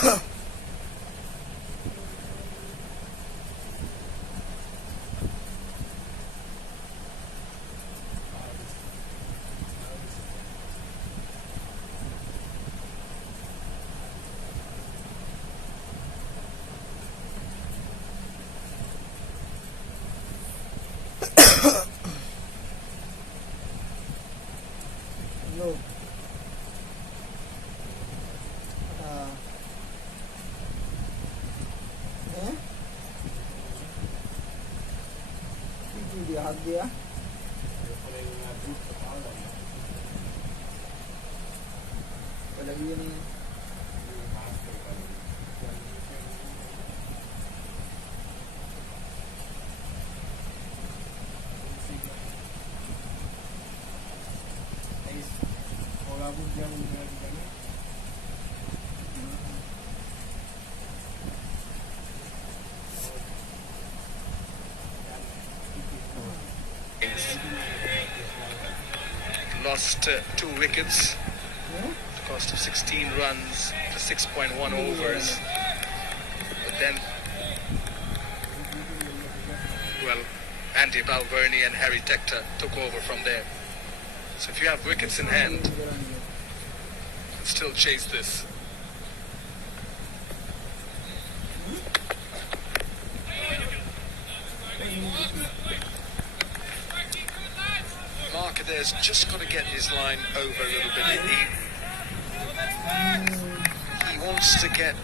Hello. Dia hak dia. Pada ini lost 2 wickets, the cost of 16 runs for 6.1 overs. But then, well, Andy Balvenie and Harry Tector took over from there. So if you have wickets in hand, you can still chase this. Markade's just got to get his line over a little bit. He wants to get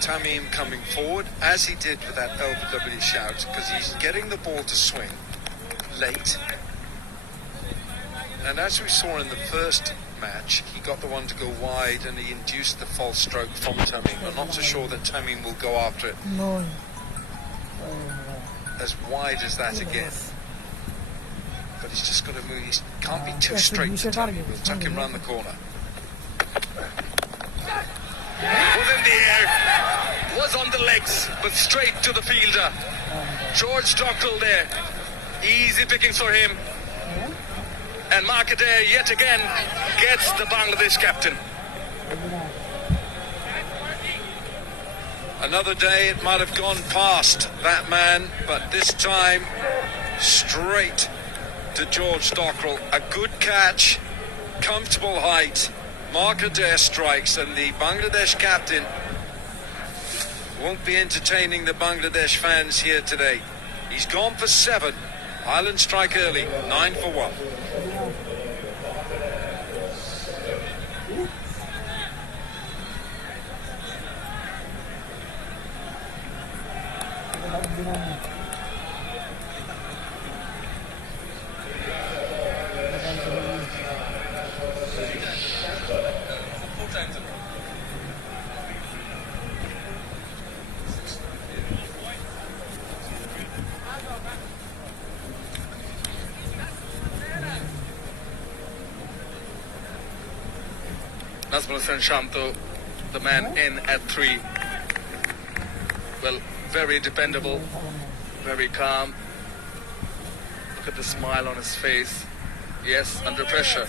Tamim coming forward, as he did with that LBW shout, because he's getting the ball to swing late. And as we saw in the first match, he got the one to go wide and he induced the false stroke from Tamim. I'm not so sure that Tamim will go after it as wide as that again. But he's just got to move. He can't be too straight to Tamim. We'll tuck him round the corner. Was in the air, was on the legs, but straight to the fielder. George Dockrell there. Easy pickings for him. And Markadeh yet again gets the Bangladesh captain. Another day it might have gone past that man, but this time straight to George Dockrell. A good catch, comfortable height. Markadeh strikes, and the Bangladesh captain won't be entertaining the Bangladesh fans here today. He's gone for 7. Ireland strike early, 9 for 1. Nazmul Hossain Shanto, the man in at 3. Well, very dependable, very calm. Look at the smile on his face. Yes, under pressure,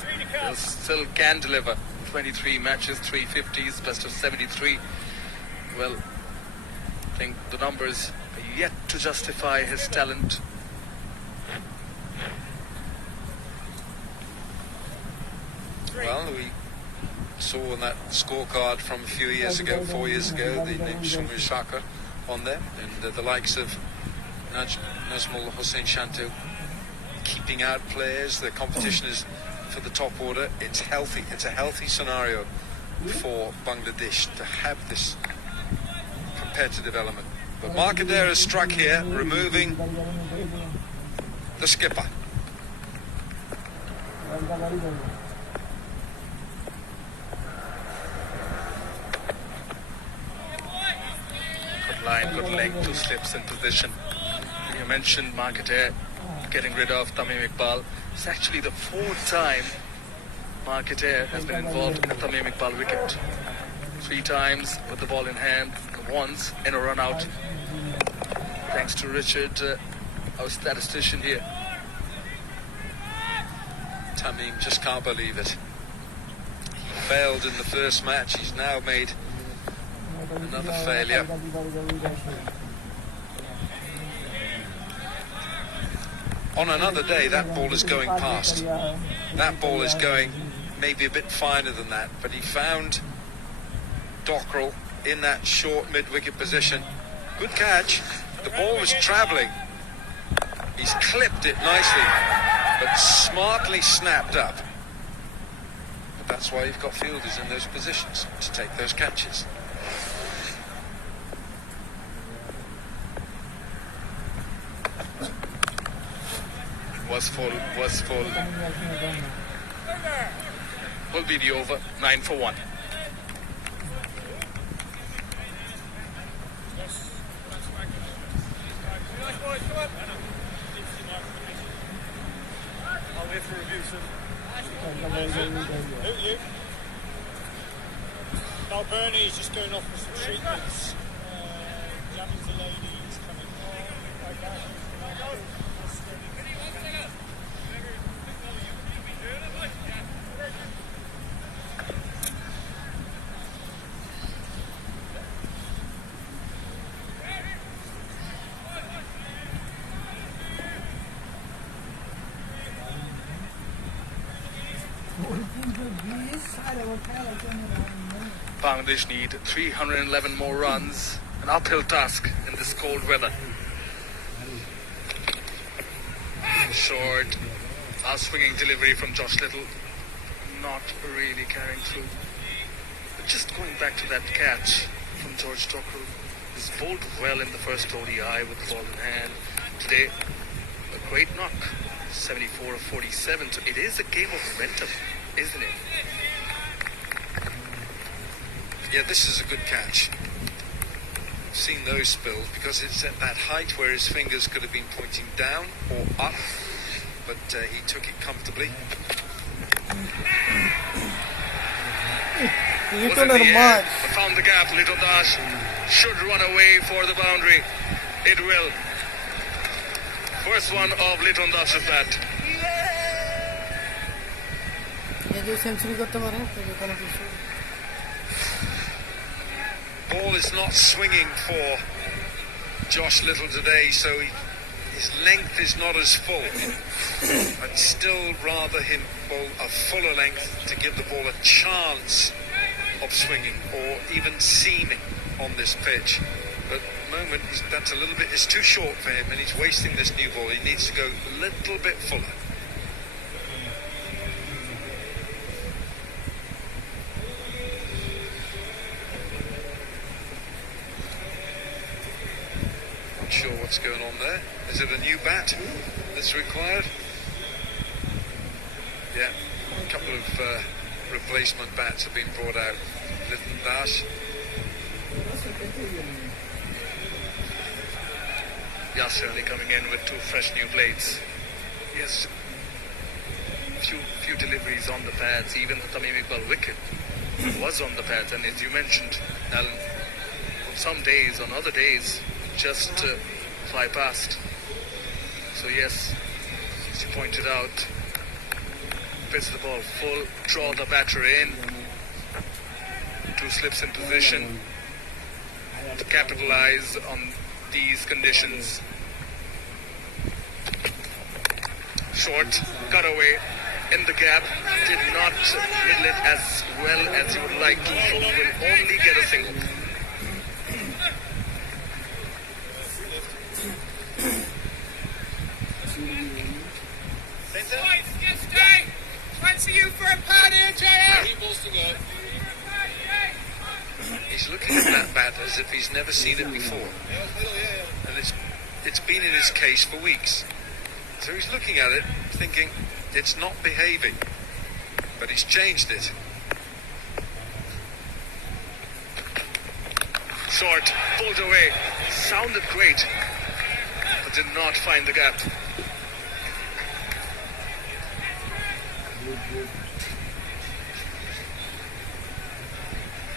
he still can deliver. 23 matches, 350s, best of 73. Well, I think the numbers are yet to justify his talent. Well, we saw on that scorecard from a few years ago, 4 years ago, the name Shumir Shaka on there, and the likes of Nazmul Hossain Shanto keeping out players. The competition is for the top order. It's healthy. It's a healthy scenario for Bangladesh to have this competitive element. But Markadeh has struck here, removing the skipper. Good line, good leg, 2 slips in position. You mentioned Markadeh getting rid of Tamim Iqbal. It's actually the 4th time Markadeh has been involved in a Tamim Iqbal wicket. 3 times with the ball in hand, and once in a run out. Thanks to Richard, our statistician here. Tamim just can't believe it. He failed in the first match. He's now made Another failure. On another day, that ball is going past. That ball is going maybe a bit finer than that, but he found Dockrell in that short mid-wicket position. Good catch. The ball was travelling. He's clipped it nicely, but smartly snapped up. But that's why you've got fielders in those positions, to take those catches. Was full. Will be the over, 9 for 1. I'm here for review, sir. Who you? No, Bernie's just going off for some treatments. Jamming the ladies coming on. Bangladesh need 311 more runs. An uphill task in this cold weather. Short, swinging delivery from Josh Little. Not really carrying through. But just going back to that catch from George Dockrell. He's bowled well in the first ODI with the ball in hand. Today, a great knock. 74 of 47. So it is a game of momentum, isn't it? Yeah, this is a good catch. I've seen those spills because it's at that height where his fingers could have been pointing down or up, but he took it comfortably. Was in the air, found the gap. Little Dash should run away for the boundary. It will. First one of Little Dash's bat. Ball is not swinging for Josh Little today, so his length is not as full. I'd still rather him bowl a fuller length to give the ball a chance of swinging or even seaming on this pitch. But at the moment, that's a little bit, it's too short for him and he's wasting this new ball. He needs to go a little bit fuller. Not sure what's going on there. Is it a new bat that's required? Yeah, a couple of replacement bats have been brought out. Little Dash. Yasser coming in with 2 fresh new blades. He has few deliveries on the pads. Even the Tamim Iqbal wicket was on the pads. And as you mentioned, Alan, on some days, on other days, just fly past. So yes, as you pointed out, pitch the ball full, draw the batter in, 2 slips in position to capitalize on these conditions. Short, cut away in the gap, did not middle it as well as you would like to, so will only get a single. For you for a pound here, JL. He's looking at that bat as if he's never seen it before. And it's been in his case for weeks. So he's looking at it, thinking it's not behaving. But he's changed it. Short, pulled away, sounded great, but did not find the gap.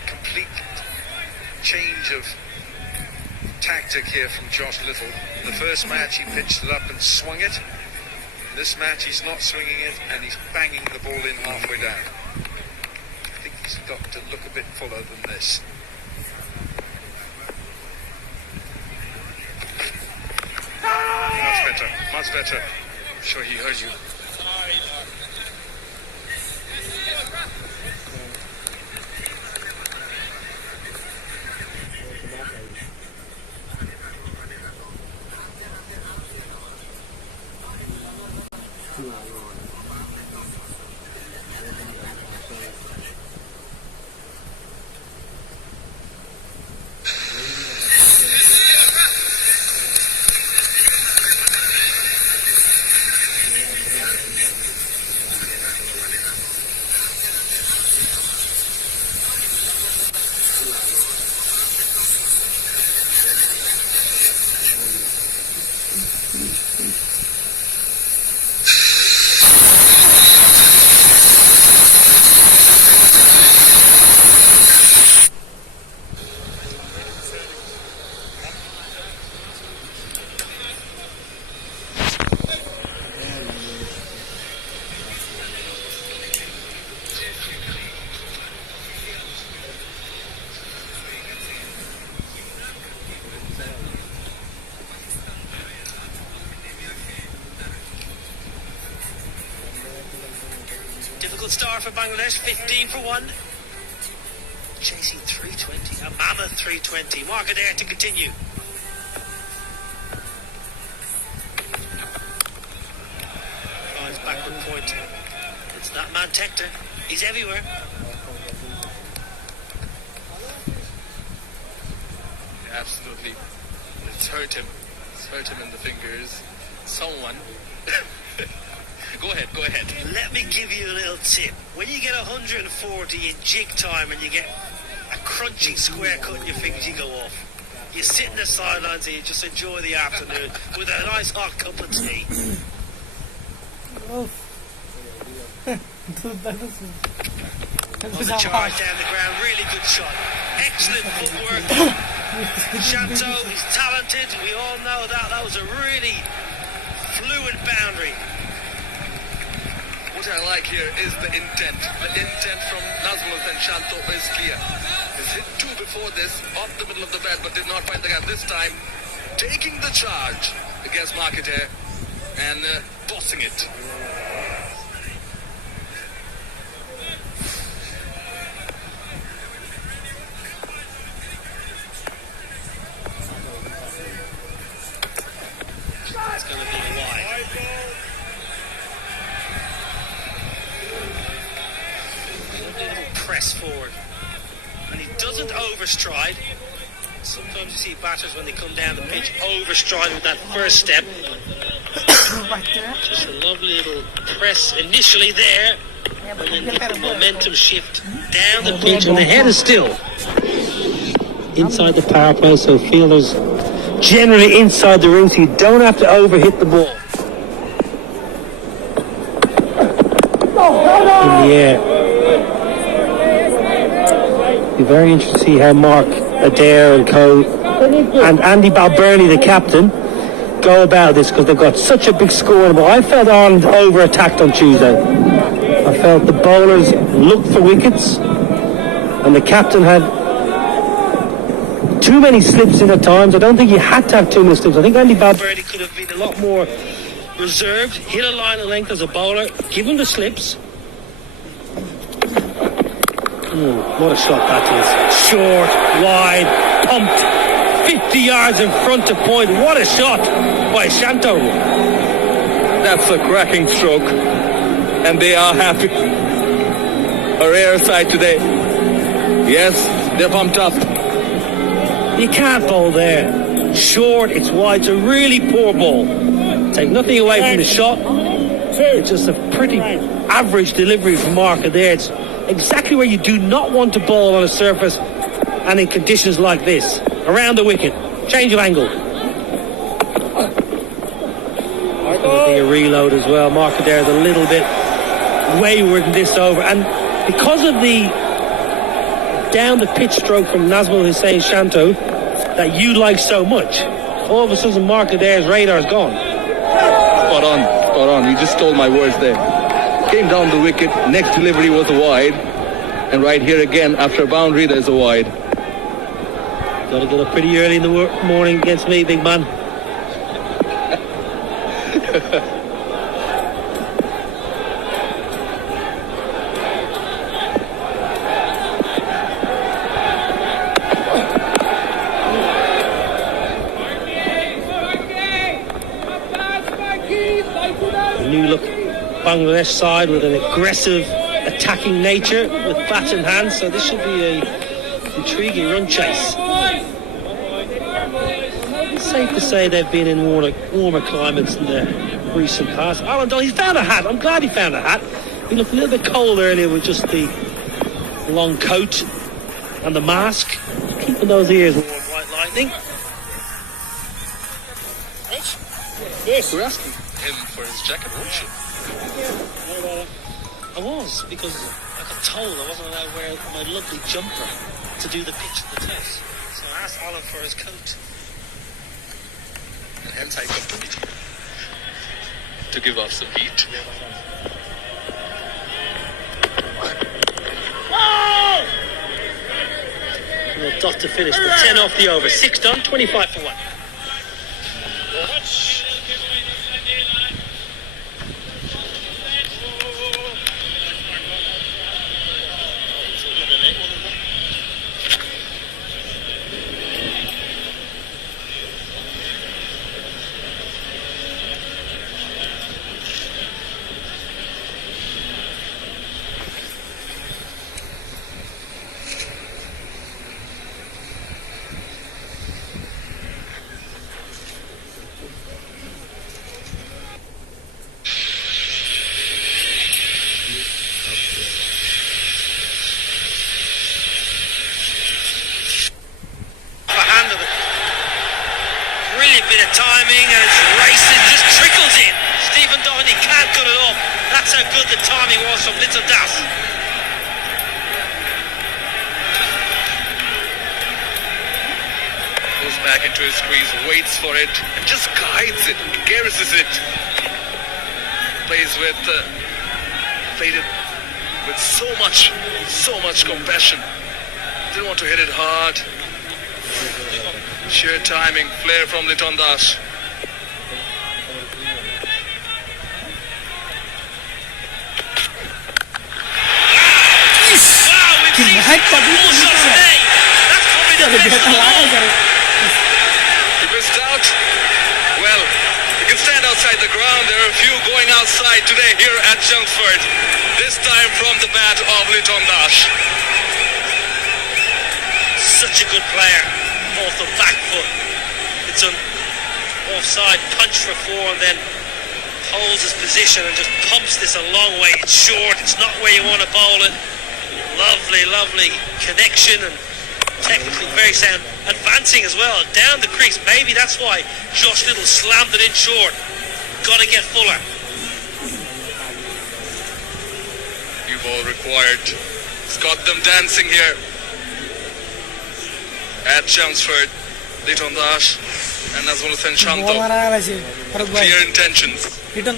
Complete change of tactic here from Josh Little. The first match he pitched it up and swung it. This match he's not swinging it and he's banging the ball in halfway down. I think he's got to look a bit fuller than this. Much better. I'm sure he heard you. Difficult start for Bangladesh, 15 for 1. Chasing 320, a mammoth 320. Mark Adair to continue. Finds backward point. It's not Mantector. He's everywhere. Absolutely. It's hurt him. It's hurt him in the fingers. Someone. Go ahead. Let me give you a little tip. When you get 140 in jig time and you get a crunchy square cut in your fingers, you go off. You sit in the sidelines and you just enjoy the afternoon with a nice hot cup of tea. Was a charge down the ground, really good shot. Excellent footwork. Shanto is talented, we all know that. That was a really fluid boundary. What I like here is the intent. The intent from Nazmul and Shanto is clear. He's hit two before this, off the middle of the bed, but did not find the gap this time. Taking the charge against Marketer and bossing it. It's going to be wide. Press forward, and he doesn't overstride. Sometimes you see batters when they come down the pitch overstride with that first step. Just a lovely little press initially there, and then the momentum shift down the pitch, and the head is still inside the power play, so fielders generally inside the ring, so you don't have to overhit the ball. In the air. Be very interesting to see how Mark Adair and co and Andy Balbirnie, the captain, go about this, because they've got such a big score in the ball. I felt Ireland over-attacked on Tuesday. I felt the bowlers looked for wickets, and the captain had too many slips in at times. I don't think he had to have too many slips. I think Andy Balbirnie could have been a lot more reserved, hit a line of length as a bowler, give him the slips. What a shot that is. Short, wide, pumped, 50 yards in front of point. What a shot by Shanto. That's a cracking stroke, and they are happy. A rare sight today. Yes, they're pumped up. You can't bowl there. Short, it's wide. It's a really poor ball. Take nothing away from the shot. It's just a pretty average delivery from Mark there. It's exactly where you do not want to bowl on a surface and in conditions like this. Around the wicket. Change of angle. Going to be a reload as well. Mark there is a little bit wayward in this over. And because of the down the pitch stroke from Nazmul Hussain Shanto that you like so much, all of a sudden Mark Adair's radar is gone. Spot on. You just stole my words there. Came down the wicket, next delivery was a wide, and right here again, after a boundary, there's a wide. Got to get up pretty early in the morning against me, big man. A new look Bangladesh side with an aggressive attacking nature with bat in hand, so this should be a intriguing run chase. It's safe to say they've been in warmer climates in the recent past. Alan Doyle, he's found a hat. I'm glad he found a hat. He looked a little bit cold earlier with just the long coat and the mask, keeping those ears warm. White Lightning. Yes. We're asking him for his jacket, weren't you? I was, because I got told I wasn't allowed to wear my lovely jumper to do the pitch of the test. So I asked Alan for his coat. And hence I come to give off some heat. Well, dot to finish, but 10 off the over. 6 done, 25 for 1. Timing and it's racing, just trickles in. Stephen Doherty can't cut it off. That's how good the timing was from Little Das. Goes back into his squeeze, waits for it, and just guides it, garrishes it. Played it with so much compassion. Didn't want to hit it hard. Sheer timing, flair from Liton Das. Wow, we've seen some cool shots today. That's probably the best of all. He missed out. Well, you can stand outside the ground. There are a few going outside today here at Chelmsford. This time from the bat of Liton Das. Such a good player. Off the back foot. It's an offside punch for 4 and then holds his position and just pumps this a long way. It's short, it's not where you want to bowl it. Lovely connection and technically very sound. Advancing as well, down the crease. Maybe that's why Josh Little slammed it in short. Got to get fuller. New ball required. It's got them dancing here at Chelmsford. Liton Das and Nazmul Hussain Shanto. Clear intentions. Enjoying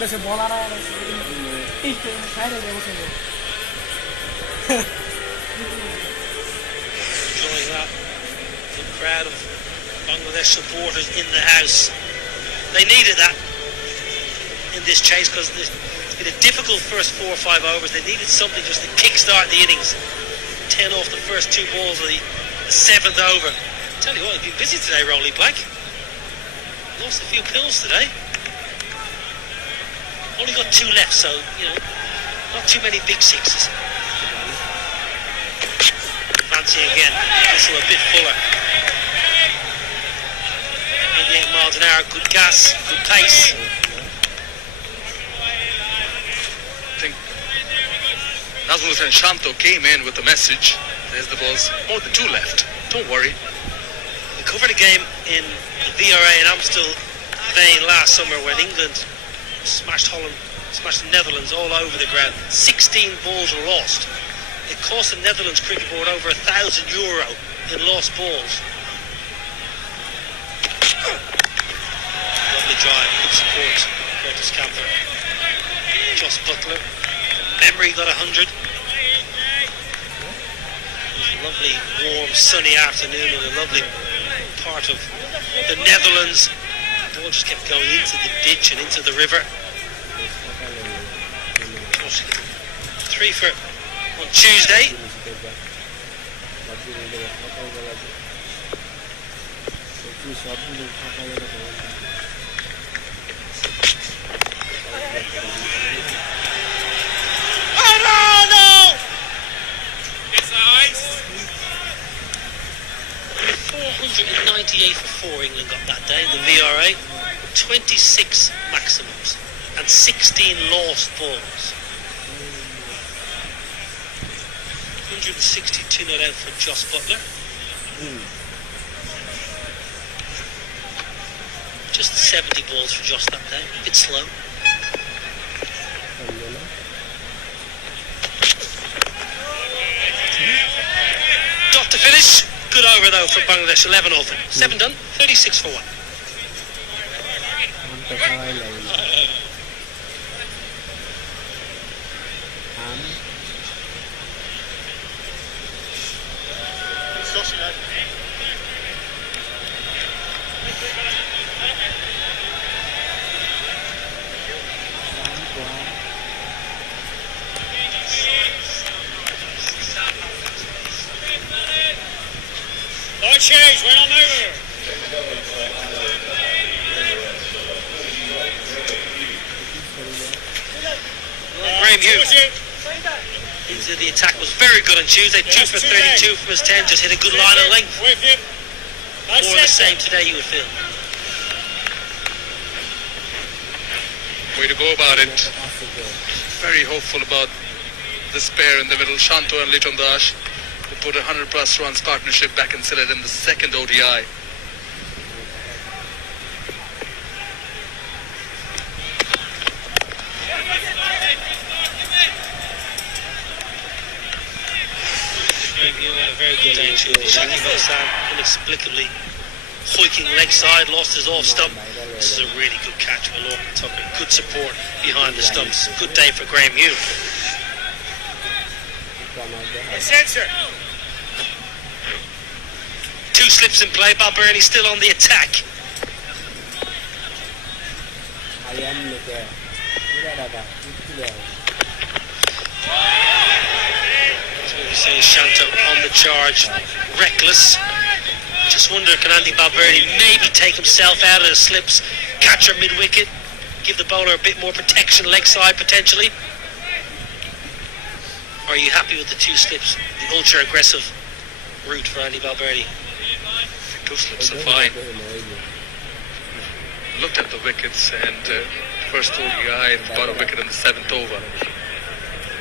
that. The crowd of Bangladesh supporters in the house. They needed that in this chase because it's been a difficult first 4 or 5 overs. They needed something just to kickstart the innings. 10 off the first 2 balls of the 7th over. Tell you what, you've been busy today, Rolly Black. Lost a few pills today. Only got 2 left, so, you know, not too many big sixes. Advancing again, also a bit fuller. 88 miles an hour, good gas, good pace. I think Nazmul Hussain Shanto came in with the message. There's the balls, more than 2 left. Don't worry. We covered a game in the VRA in Amstel Vane last summer when England smashed Holland, smashed the Netherlands all over the ground. 16 balls were lost. It cost the Netherlands cricket board over €1,000 in lost balls. Lovely drive, good support. Curtis Camper, Joss Butler, memory got 100. It was a lovely, warm, sunny afternoon in a lovely part of the Netherlands. The ball just kept going into the ditch and into the river. 3 for on Tuesday. It's ice. 498 for 4 England got that day, the VRA. 26 maximums and 16 lost balls. 162 not out for Joss Butler. Just 70 balls for Joss that day. A bit slow. Dot to finish. Good over though for Bangladesh. 11 over. 7 done. 36 for 1. No change, we're not moving. Graham Hughes into the attack was very good on Tuesday. 2 for 32 from his 10. Just hit a good line of length. With you. More the same today, you would feel. Way to go about it. Very hopeful about this pair in the middle, Shanto and Liton Dash. They put 100 plus runs partnership back in Sylhet in the second ODI. Graham Hughes had a very good day on Tuesday. Shaki Belsan inexplicably hoiking leg side, lost his off stump. This is a really good catch for Lorcan Tucker. Good support behind the stumps. Good day for Graham Hughes. Censor. 2 slips in play. Balbirnie still on the attack. That's what we're saying. Shanto on the charge. Reckless. Just wonder, can Andy Balbirnie maybe take himself out of the slips, catch her mid-wicket, give the bowler a bit more protection, leg side potentially? Or are you happy with the 2 slips, the ultra-aggressive route for Andy Balbirnie? 2 slips are fine. Looked at the wickets and first ODI and got a wicket in the 7th over.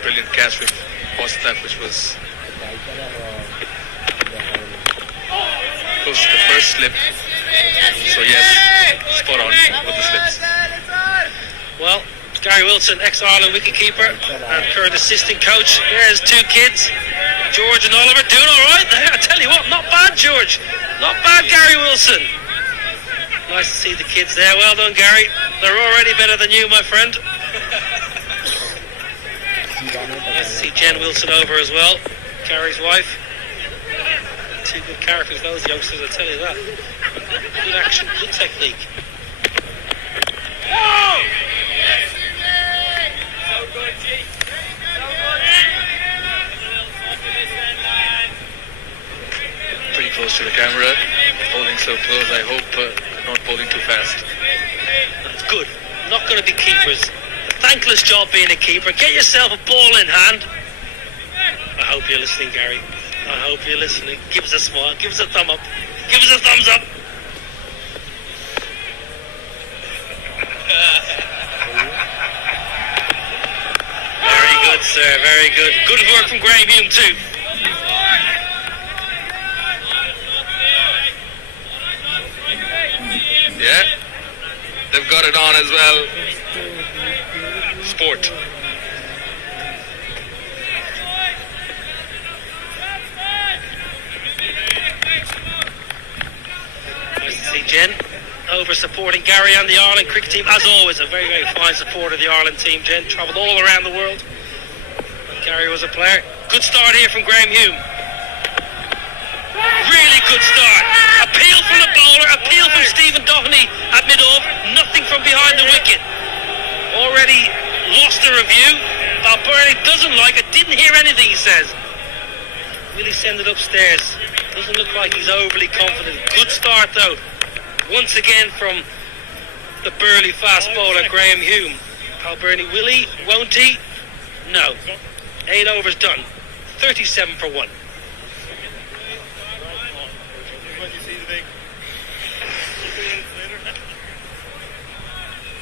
Brilliant catch with Bostap, which was close to the first slip. So yes, spot on with the slips. Well, Gary Wilson, ex-Ireland wicketkeeper and current assistant coach. There's 2 kids, George and Oliver, doing all right there. I tell you what, not bad, George. Not bad, Gary Wilson. Nice to see the kids there. Well done, Gary. They're already better than you, my friend. Nice to see Jen Wilson over as well, Gary's wife. 2 good characters, those youngsters, I tell you that. Good action, good technique. Pretty close to the camera, bowling so close. I hope not bowling too fast. That's good. Not going to be keepers. A thankless job being a keeper. Get yourself a ball in hand. I hope you're listening, Gary. I hope you're listening. Give us a smile. Give us a thumb up. Give us a thumbs up. Very good, sir. Very good. Good work from Graham Hume too. Yeah, they've got it on as well. Sport. Nice to see Jen over supporting Gary and the Ireland cricket team. As always, a very, very fine supporter of the Ireland team. Jen travelled all around the world. Gary was a player. Good start here from Graham Hume. Really good start. Appeal from the bowler, appeal from Stephen Doherty at mid-off. anything, he says. Will he send it upstairs? Doesn't look like he's overly confident. Good start though, once again from the Burley fast bowler Graham Hume. Pal Bernie, will he? Won't he? No. 8 overs done. 37 for 1. When you see the big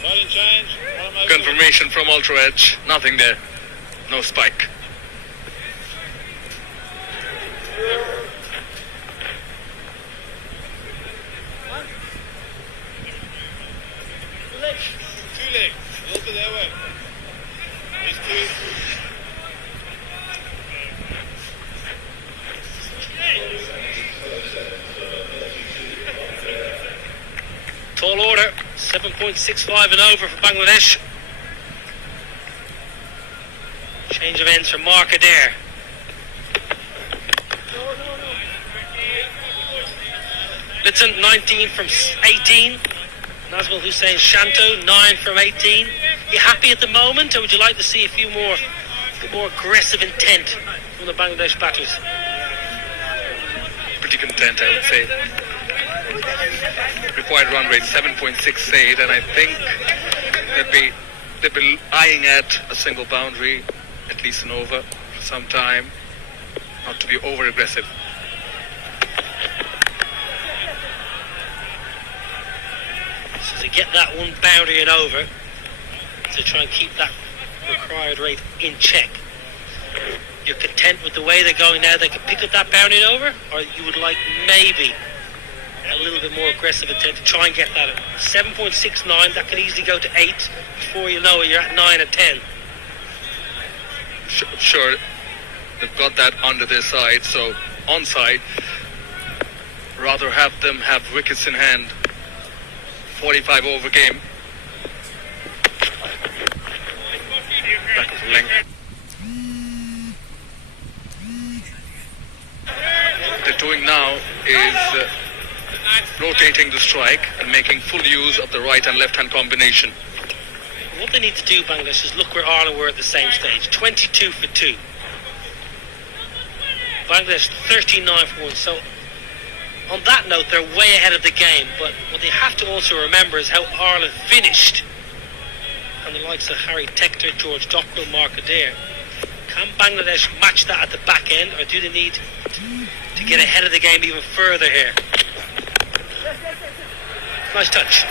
ball and change. Confirmation from Ultra Edge. Nothing there. No spike. Two legs. A little bit that way. These two. Tall order, 7.65 and over for Bangladesh. Change of ends for Mark Adair. Litton, 19 from 18. Nazmul Hussain Shanto, 9 from 18. You happy at the moment, or would you like to see a few more aggressive intent from the Bangladesh batters? Pretty content, I would say. Required run rate 7.68, and I think they'd be eyeing at a single boundary, at least an over for some time, not to be over aggressive. So to get that one boundary and over, to try and keep that required rate in check. You're content with the way they're going now? They can pick up that boundary and over, or you would like maybe a little bit more aggressive intent to try and get that 7.69? That could easily go to 8 before you know it. You're at 9 or 10. Sure, they've got that under their side, so onside. Rather have them have wickets in hand. 45 over game. Back of length. What they're doing now is rotating the strike and making full use of the right and left hand combination. What they need to do, Bangladesh, is look where Ireland were at the same stage. 22 for 2. Bangladesh 39 for 1. So on that note, they're way ahead of the game. But what they have to also remember is how Ireland finished. And the likes of Harry Tector, George Dockrell, Mark Adair. Can Bangladesh match that at the back end, or do they need to get ahead of the game even further here? Nice touch.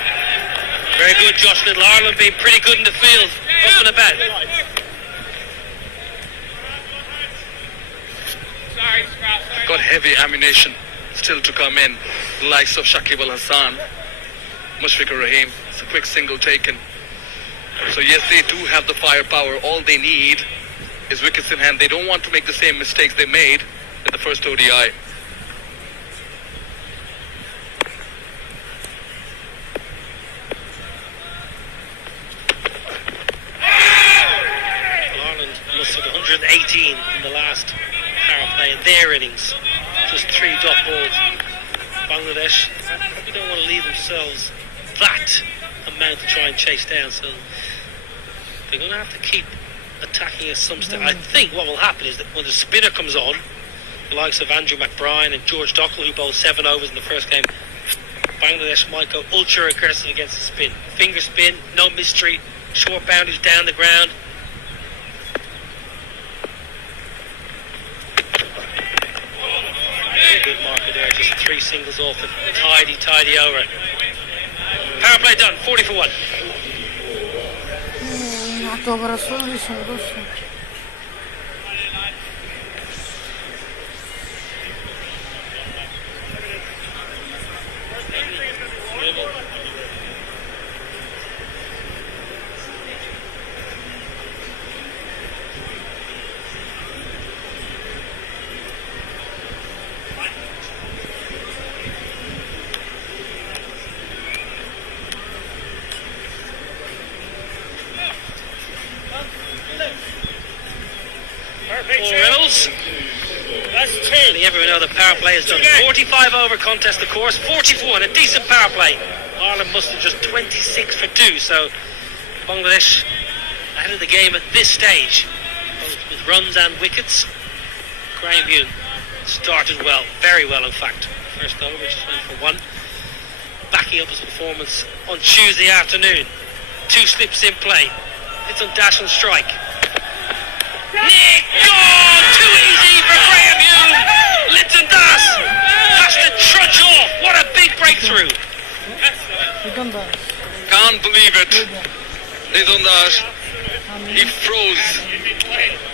Very good, Josh Little. Ireland being pretty good in the field, up and about. Got heavy ammunition still to come in. The likes of Shakib Al Hassan, Mushfiqur Rahim. It's a quick single taken. So yes, they do have the firepower. All they need is wickets in hand. They don't want to make the same mistakes they made in the first ODI. Ireland must have 118 in the last power play in their innings. Just 3 dot balls. Bangladesh probably don't want to leave themselves that amount to try and chase down, so they're going to have to keep attacking at some stage. I think what will happen is that when the spinner comes on, the likes of Andrew McBride and George Dockrell, who bowled 7 overs in the first game, Bangladesh might go ultra aggressive against the spin. Finger spin, no mystery, short boundaries down the ground. Very good marker there, just 3 singles off it. Tidy over. Power play done, 40 for 1. Paul Reynolds. That's 2. Nearly everyone know the power play has done 45 over contest, of course, 44 and a decent power play. Ireland must have just 26 for 2, so Bangladesh ahead of the game at this stage. with runs and wickets. Graham Hume started well, very well in fact. First over, just went for one. Backing up his performance on Tuesday afternoon. 2 slips in play. It's on dash and strike. Nick, gone! Too easy for Graham Hume. Litton Das has to trudge off. What a big breakthrough. Can't believe it. Litton Das, he froze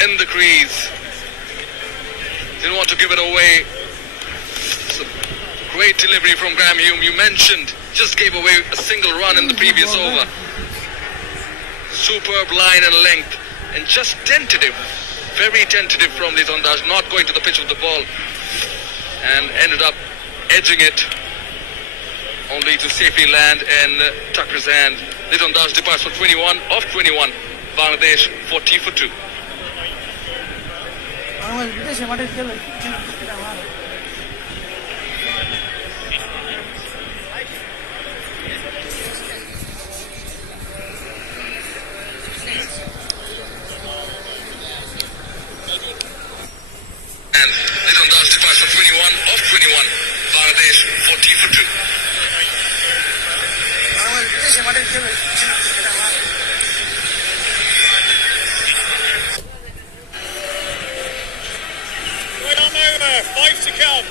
in the crease. Didn't want to give it away. It's a great delivery from Graham Hume. You mentioned just gave away a single run in the previous over. Superb line and length, and just tentative, very tentative from Litton Das, not going to the pitch of the ball, and ended up edging it only to safely land in Tucker's hand. Litton Das departs for 21 off 21. Bangladesh 40 for 2. And Litton Das departs for 21 off 21. Bangladesh 40 for 2. Right on over, 5 to come.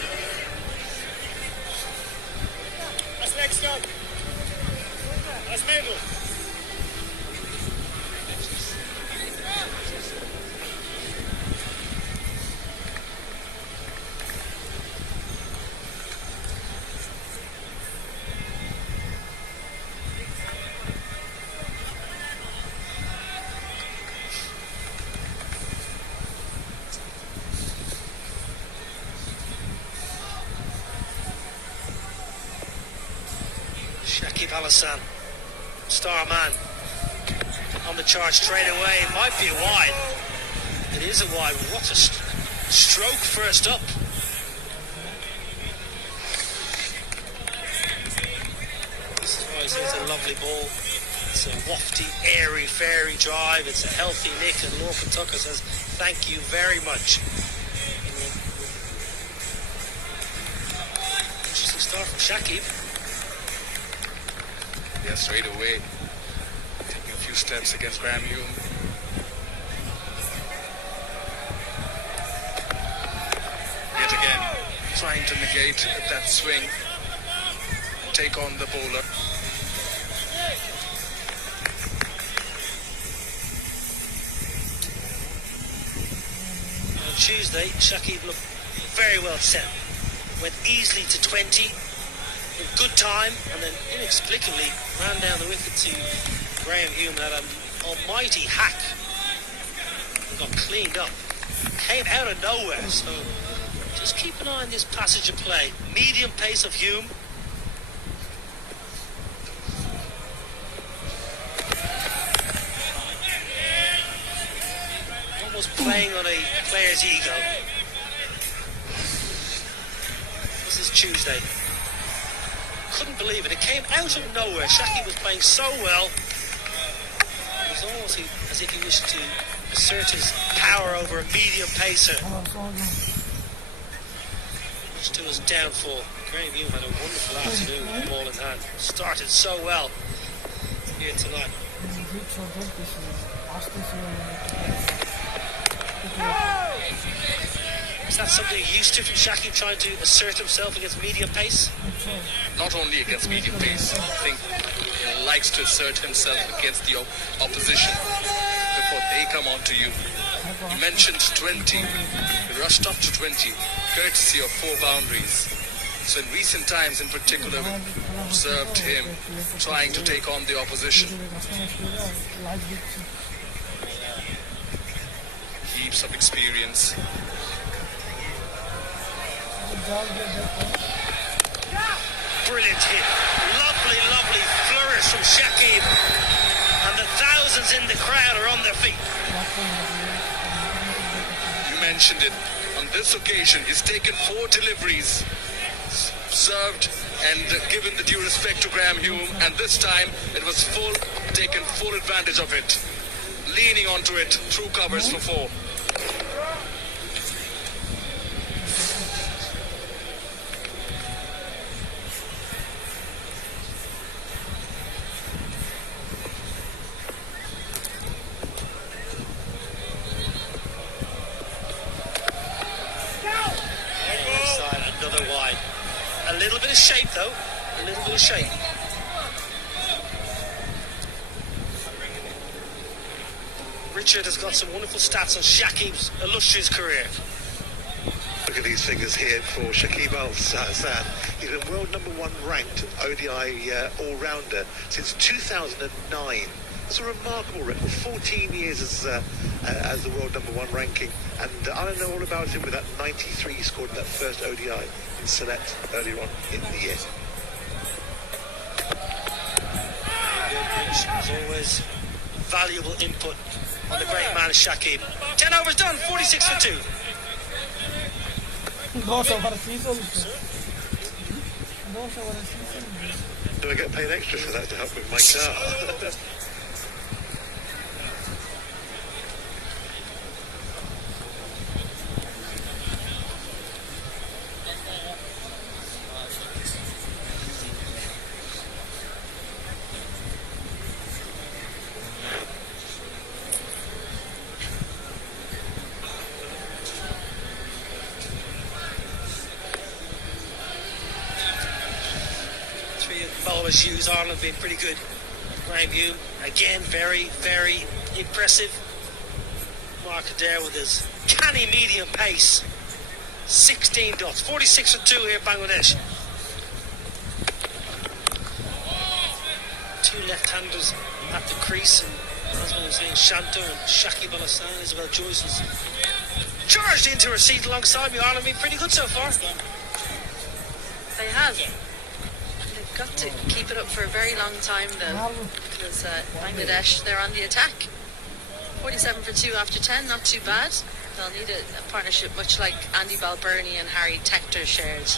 That's next up. That's middle. Shakib Al Hassan, star man, on the charge straight away. It might be a wide. It is a wide. What a stroke first up. This is why it's a lovely ball. It's a wafty, airy, fairy drive. It's a healthy nick, and Lorcan Tucker says thank you very much. Interesting start from Shakib. Yeah, straight away. Taking a few steps against Graham Hume. Yet again, trying to negate that swing. Take on the bowler. On Tuesday, Shakib looked very well set. Went easily to 20. In good time, and then inexplicably ran down the wicket to Graham Hume. Had an almighty hack and got cleaned up. Came out of nowhere, so just keep an eye on this passage of play. Medium pace of Hume. Almost playing on a player's ego. This is Tuesday. Couldn't believe it. It came out of nowhere. Shakib was playing so well. It was almost as if he wished to assert his power over a medium pacer. Much to his downfall. Graham Hume had a wonderful afternoon with the ball in hand. Started so well here tonight. Is that something you're used to from Shakib, trying to assert himself against medium pace? Not only against medium pace, I think he likes to assert himself against the opposition before they come on to you. You mentioned 20. He rushed up to 20, courtesy of 4 boundaries. So in recent times in particular, we observed him trying to take on the opposition. Heaps of experience. Brilliant hit. Lovely, lovely flourish from Shakib. And the thousands in the crowd are on their feet. You mentioned it. On this occasion, he's taken 4 deliveries, served and given the due respect to Graham Hume, and this time it was taken full advantage of it, leaning onto it through covers for 4. though. A little bit of shape. Richard has got some wonderful stats on Shakib's illustrious career. Look at these figures here for Shakib Al Hasan. He's been world #1 ranked ODI all-rounder since 2009. It's a remarkable record. 14 years as the world #1 ranking. And I don't know all about him with that 93 he scored in that first ODI in Select earlier on in the year. As always, valuable input on the great man Shakib. 10 overs done, 46 for 2. Do I get paid extra for that to help with my car? Bowlers use Ireland being pretty good. Graham Hume, again, very, very impressive. Mark Adair with his canny medium pace. 16 dots, 46 for 2 here, Bangladesh. Two left-handers at the crease, and as well as being Shanto and Shakib Al Hasan, Isabel Joyce was charged into her seat alongside me. Ireland been pretty good so far. They have. Got to keep it up for a very long time though, because Bangladesh, they're on the attack. 47 for 2 after 10, not too bad. They'll need a partnership much like Andy Balbirnie and Harry Tector shared.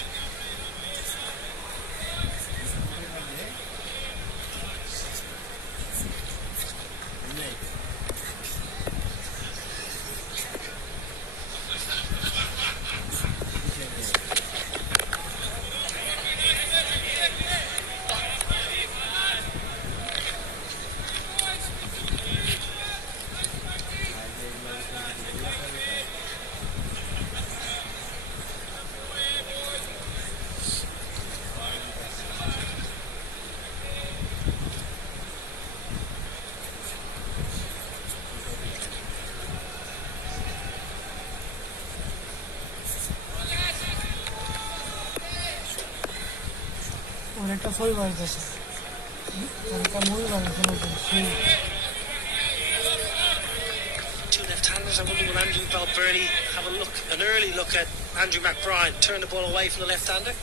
Two left-handers. I wonder will Andrew Balbirnie have an early look at Andrew McBride, turn the ball away from the left-hander?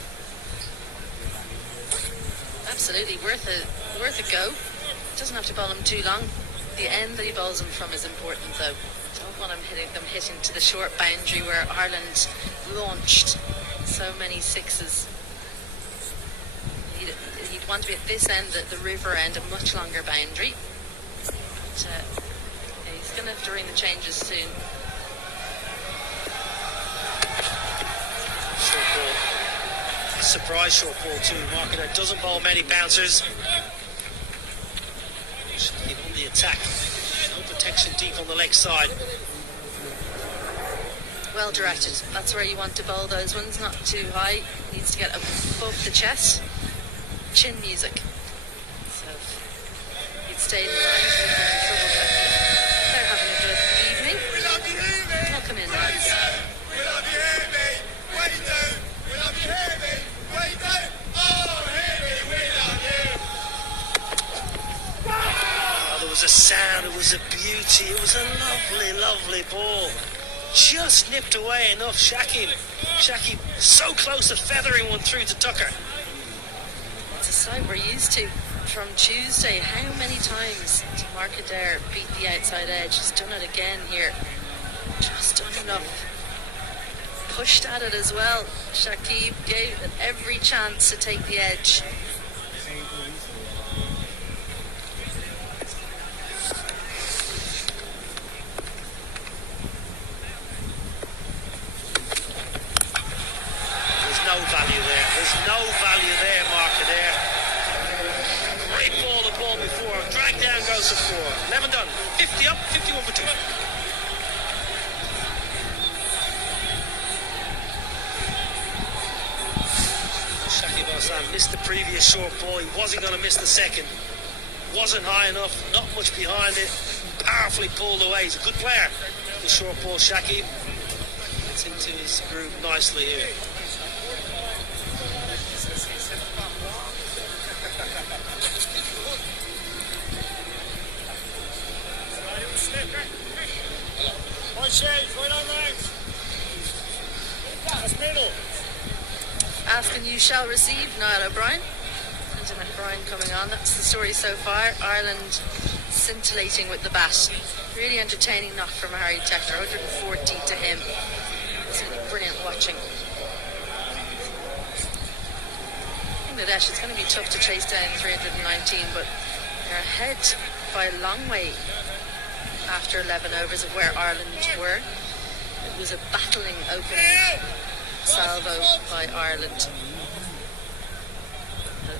Absolutely worth a go. Doesn't have to bowl him too long. The end that he bowls him from is important though. Don't want them hitting to the short boundary where Ireland launched so many sixes. He'd want to be at this end, at the river end, a much longer boundary. But, he's going to have to ring the changes soon. Short ball. Surprise short ball too. Marketer doesn't bowl many bouncers. Keep on the attack. No protection deep on the leg side. Well directed. That's where you want to bowl those ones, not too high. Needs to get above the chest. Chin music. So he'd stay in the line, so he'd be in trouble. They're having a good evening. Welcome in, lads. Oh, there was a sound, it was a beauty, it was a lovely, lovely ball. Just nipped away enough. Shakib so close to feathering one through to Tucker. It's a sight we're used to from Tuesday. How many times did Mark Adair beat the outside edge? He's done it again here. Just done enough. Pushed at it as well. Shakib gave it every chance to take the edge. No value there. There's no value there, Mark Adair. Great ball, the ball before. Drag down goes to 4. 11 done. 50 up, 51 for 2. Shakib Al Hassan missed the previous short ball. He wasn't going to miss the second. Wasn't high enough, not much behind it. Powerfully pulled away. He's a good player. The short ball, Shakib. Gets into his groove nicely here. Right shade, right on legs. That's middle. Asking you shall receive, Niall O'Brien. Andy McBride coming on. That's the story so far. Ireland scintillating with the bat. Really entertaining knock from Harry Tector. 140 to him. It's really brilliant watching. Bangladesh, it's going to be tough to chase down 319, but they're ahead by a long way after 11 overs of where Ireland were. It was a battling opening salvo by Ireland.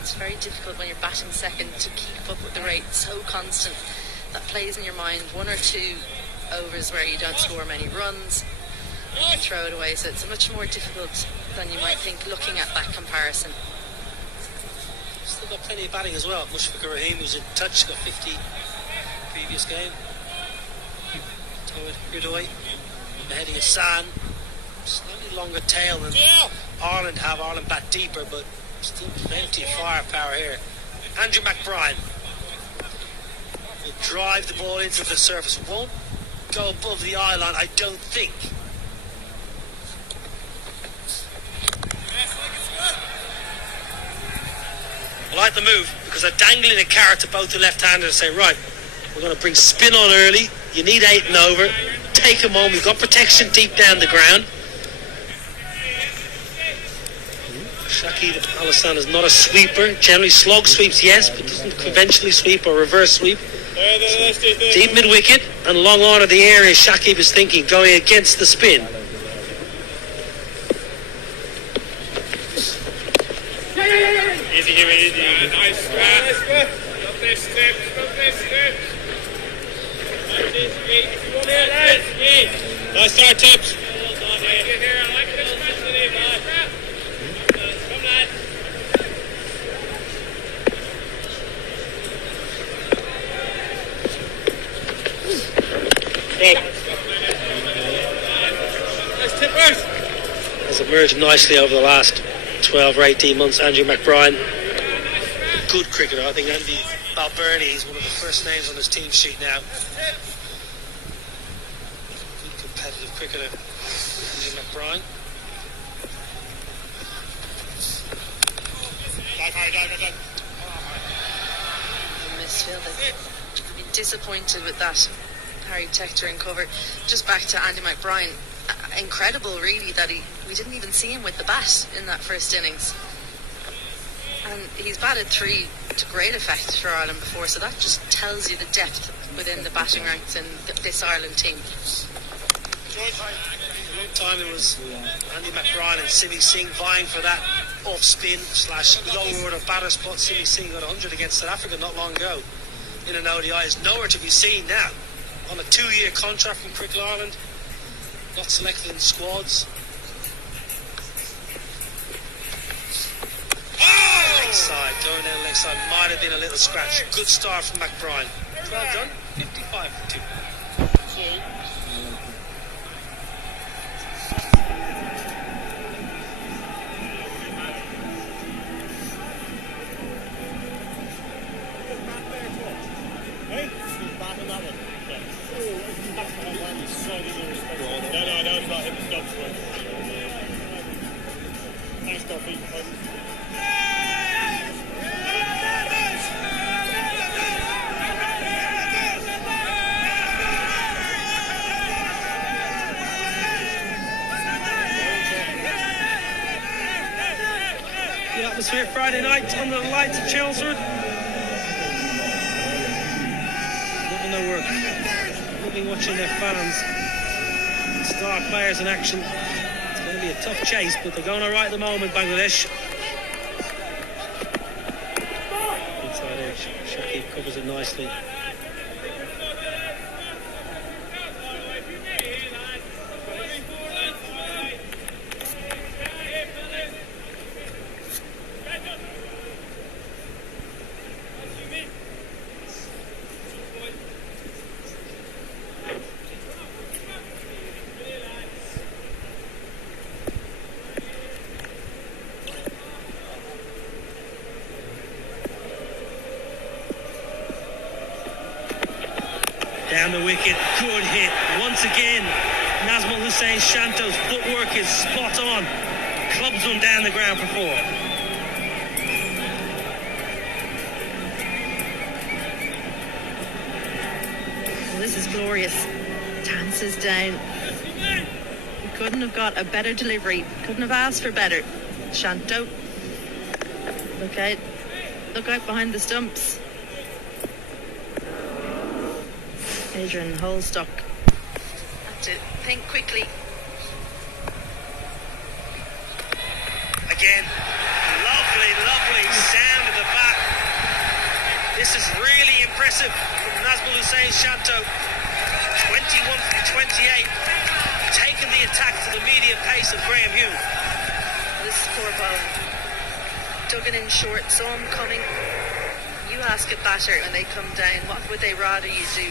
It's very difficult when you're batting second to keep up with the rate so constant. That plays in your mind. 1 or 2 overs where you don't score many runs, you throw it away. So it's much more difficult than you might think looking at that comparison. Still got plenty of batting as well. Mushfiqur Rahim, who's in touch, got 50 previous game. Tawid Hridoy, Mehdi Hassan, slightly longer tail than Ireland have. Ireland bat deeper, but still plenty of firepower here. Andrew McBride will drive the ball into the surface. Won't go above the eye line, I don't think. I like the move because they're dangling a carrot to both the left-handers and say, right, we're going to bring spin on early. You need 8 and over. Take them on. We've got protection deep down the ground. Shakib Al-Hassan is not a sweeper. Generally slog sweeps, yes, but doesn't conventionally sweep or reverse sweep. So deep mid-wicket and long on of the area, Shakib is thinking, going against the spin. Easy, easy. Nice step. Stop this step. Stop this step. Nice start, Tips. I like this match today, man. Come on. Nice tippers. Has emerged nicely over the last 12 or 18 months. Andrew McBride, good cricketer. I think Andy Balbirnie is one of the first names on his team sheet now. Good competitive cricketer, Andrew McBride. Midfielder. I'd be disappointed with that. Harry Tector in cover. Just back to Andy McBride. Incredible, really, that we didn't even see him with the bat in that first innings. And he's batted 3 to great effect for Ireland before, so that just tells you the depth within the batting ranks in this Ireland team. For a long time it was Andy McBride and Simi Singh vying for that off-spin / lower order batter spot. Simi Singh got 100 against South Africa not long ago in an ODI. Is nowhere to be seen now. On a 2-year contract from Cricket Ireland, not selected in squads. Leg side, going down leg side, might have been a little scratch. Good start from McBride. Well done, 55 for 2. Thanks, Duffy. The atmosphere Friday night under the lights at Chelmsford. Loving their work. Loving watching their fans. Star players in action. It's going to be a tough chase, but they're going all right at the moment, Bangladesh. Inside edge. Shakib covers it nicely. Down the wicket, good hit. Once again, Nazmul Hussain Shanto's footwork is spot on. Clubs one down the ground for 4. Well, this is glorious. Dances down. Couldn't have got a better delivery. Couldn't have asked for better. Shanto. Look out. Look out behind the stumps. Adrian Holstock. Have to think quickly. Again, lovely sound at the back. This is really impressive from Nazmul Hussain Shanto. 21 from 28. Taking the attack to the medium pace of Graham Hume. This is poor bowling. Dug it in short, saw him coming. You ask a batter when they come down, what would they rather you do?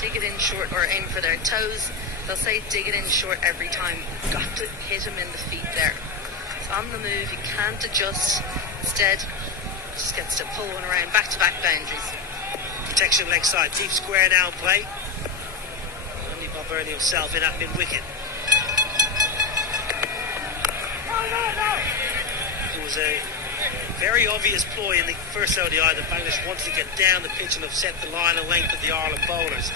Dig it in short or aim for their toes? They'll say dig it in short every time. Got to hit him in the feet there. It's on the move, he can't adjust. Instead, just gets to pull one around, back-to-back boundaries. Protection leg side, deep square now in play. Only Bob Burnley himself in at mid-wicket. It was a very obvious ploy in the first ODI that Bangladesh wanted to get down the pitch and upset the line and length of the Ireland bowlers.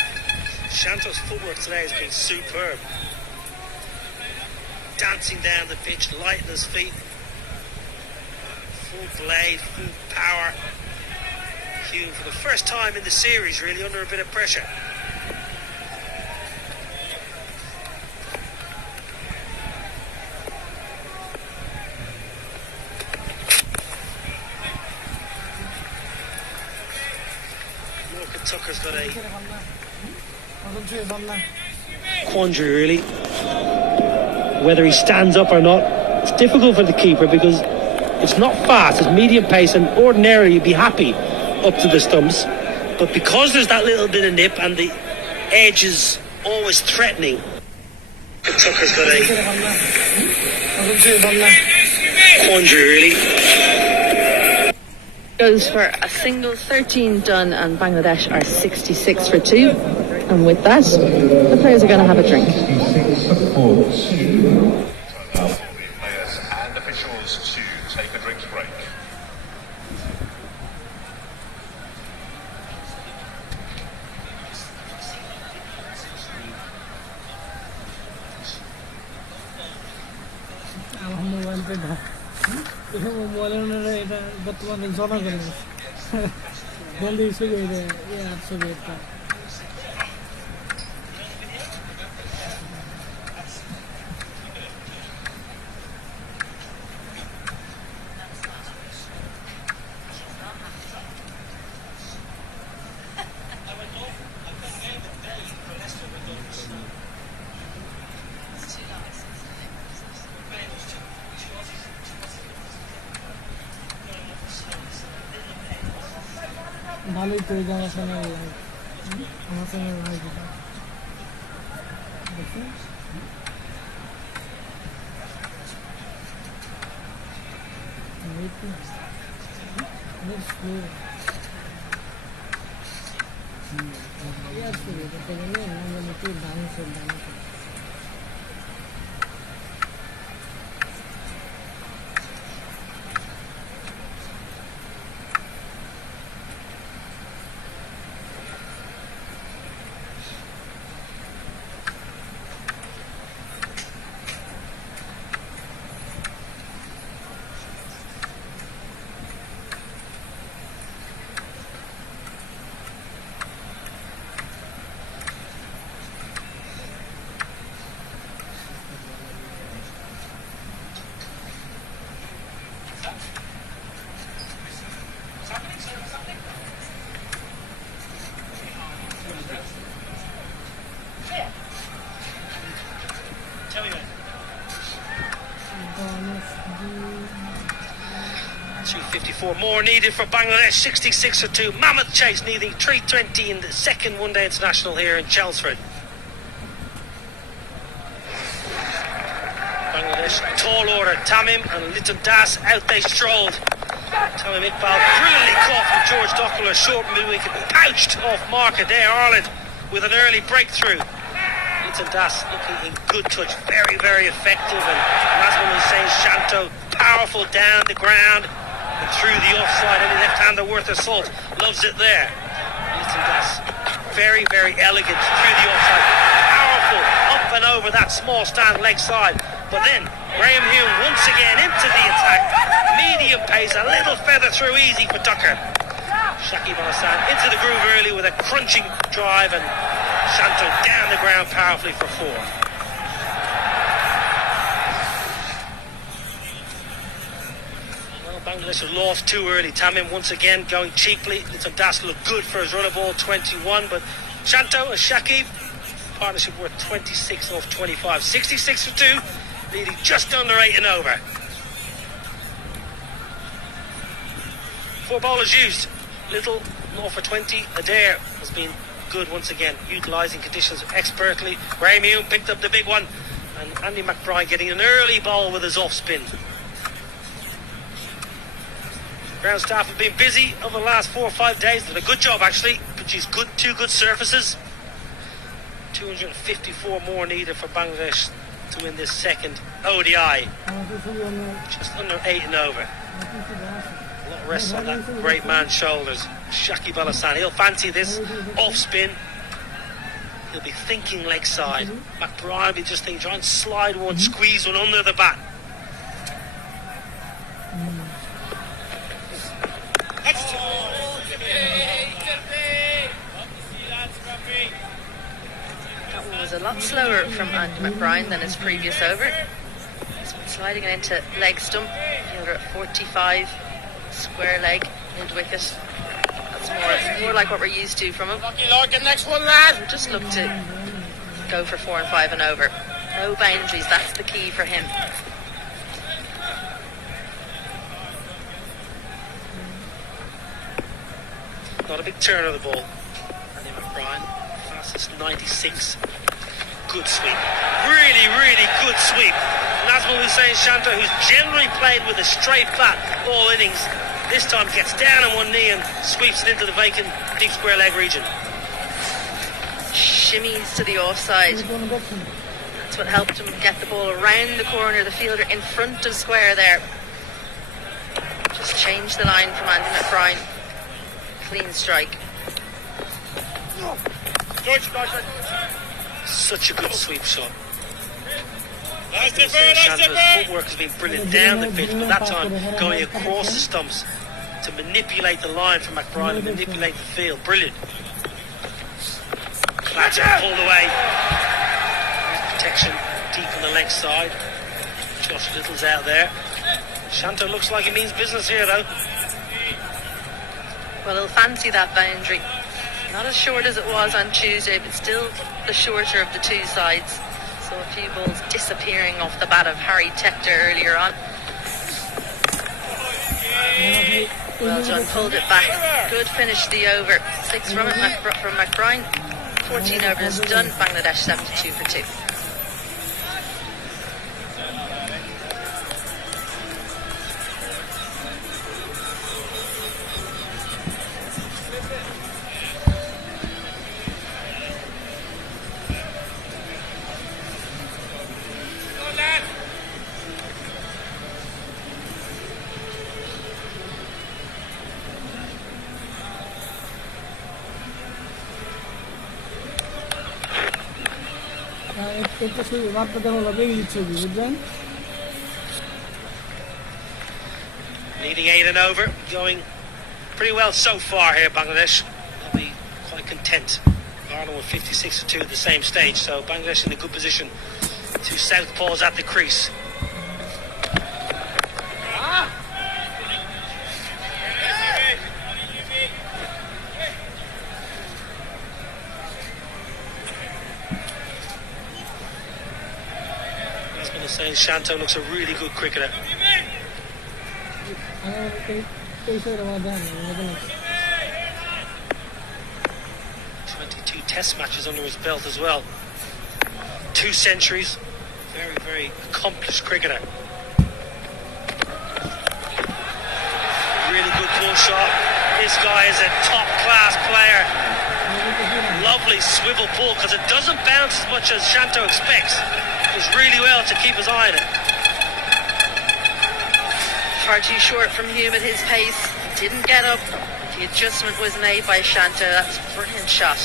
Shanto's footwork today has been superb. Dancing down the pitch, light on his feet. Full blade, full power. Hume for the first time in the series really under a bit of pressure. Tucker's got a quandary really. Whether he stands up or not, it's difficult for the keeper because it's not fast, it's medium pace, and ordinarily you'd be happy up to the stumps. But because there's that little bit of nip and the edge is always threatening, Tucker's got a quandary really. Goes for a single, 13 done, and Bangladesh are 66 for 2. And with that, the players are going to have a drink. Allow for the players and officials to take a drinks break. ভালোই তো জানা শোনা আমার সঙ্গে ভাই যেটা দেখুন More needed for Bangladesh, 66 for 2. Mammoth chase needing 320 in the second one-day international here in Chelmsford. Bangladesh, tall order. Tamim and Litton Das out they strolled. Tamim Iqbal brilliantly caught from George Dockler, short mid-wicket, pouched off marker there. Ireland with an early breakthrough. Milton Das looking in good touch, very, very effective. And Nazmul Hussain Shanto, powerful down the ground and through the offside. Any left-hander worth a salt loves it there. Milton Das, very, very elegant through the offside. Powerful up and over that small stand leg side. But then Graham Hume once again into the attack. Medium pace, a little feather through easy for Tucker. Shakib Al-Hassan into the groove early with a crunching drive, and Shanto down the ground powerfully for 4. Well, Bangladesh have lost too early. Tamim once again going cheaply. Little Das looked good for his run of ball 21, but Shanto and Shakib, partnership worth 26 off 25. 66 for 2, leading just under 8 and over. 4 bowlers used. Little, 0 for 20. Adair has been good once again, utilising conditions expertly. Graham Hume picked up the big one, and Andy McBride getting an early ball with his off spin. Ground staff have been busy over the last 4 or 5 days. Did a good job actually. Produced two good surfaces. 254 more needed for Bangladesh to win this second ODI. Just under 8 and over. A lot of rest on that great man's shoulders. Shakib Al-Hassan, he'll fancy this off spin. He'll be thinking leg side. McBride will be just thinking, try and slide one, squeeze one under the bat. That one was a lot slower from Andy McBride than his previous over. He's been sliding it into leg stump. Fielder at 45. Square leg, mid wicket. It's more like what we're used to from him. Next one, lad. We'll just look to go for 4 and 5 and over. No boundaries, that's the key for him. Not a big turn of the ball. Andy McBride, fastest 96. Good sweep. Really, really good sweep. Nazmul Hussain Shanto, who's generally played with a straight bat all innings, this time gets down on one knee and sweeps it into the vacant deep square leg region. Shimmies to the offside. That's what helped him get the ball around the corner. The fielder in front of square there. Just changed the line from Andy McBride. Clean strike. Such a good sweep shot. Shanto's footwork has been brilliant down the pitch, but that time going across the stumps to manipulate the line from McBride and manipulate the field. Brilliant. Flatcher pulled away. Protection deep on the leg side. Josh Little's out there. Shanto looks like he means business here though. Well, he'll fancy that boundary. Not as short as it was on Tuesday, but still the shorter of the two sides. So a few balls disappearing off the bat of Harry Tector earlier on. Well done, pulled it back. Good finish to the over. 6 from it from McBride. 14 overs done. Bangladesh 72 for 2. Needing 8 and over, going pretty well so far here, Bangladesh. They'll be quite content. Ireland with 56 for 2 at the same stage, so Bangladesh in a good position. 2 southpaws at the crease. Saying Shanto looks a really good cricketer. 22 test matches under his belt as well. 2 centuries. Very, very accomplished cricketer. Really good pull shot. This guy is a top class player. Lovely swivel pull, because it doesn't bounce as much as Shanto expects. Does really well to keep his eye on it. Far too short from Hume at his pace. Didn't get up. The adjustment was made by Shanto. That's a brilliant shot.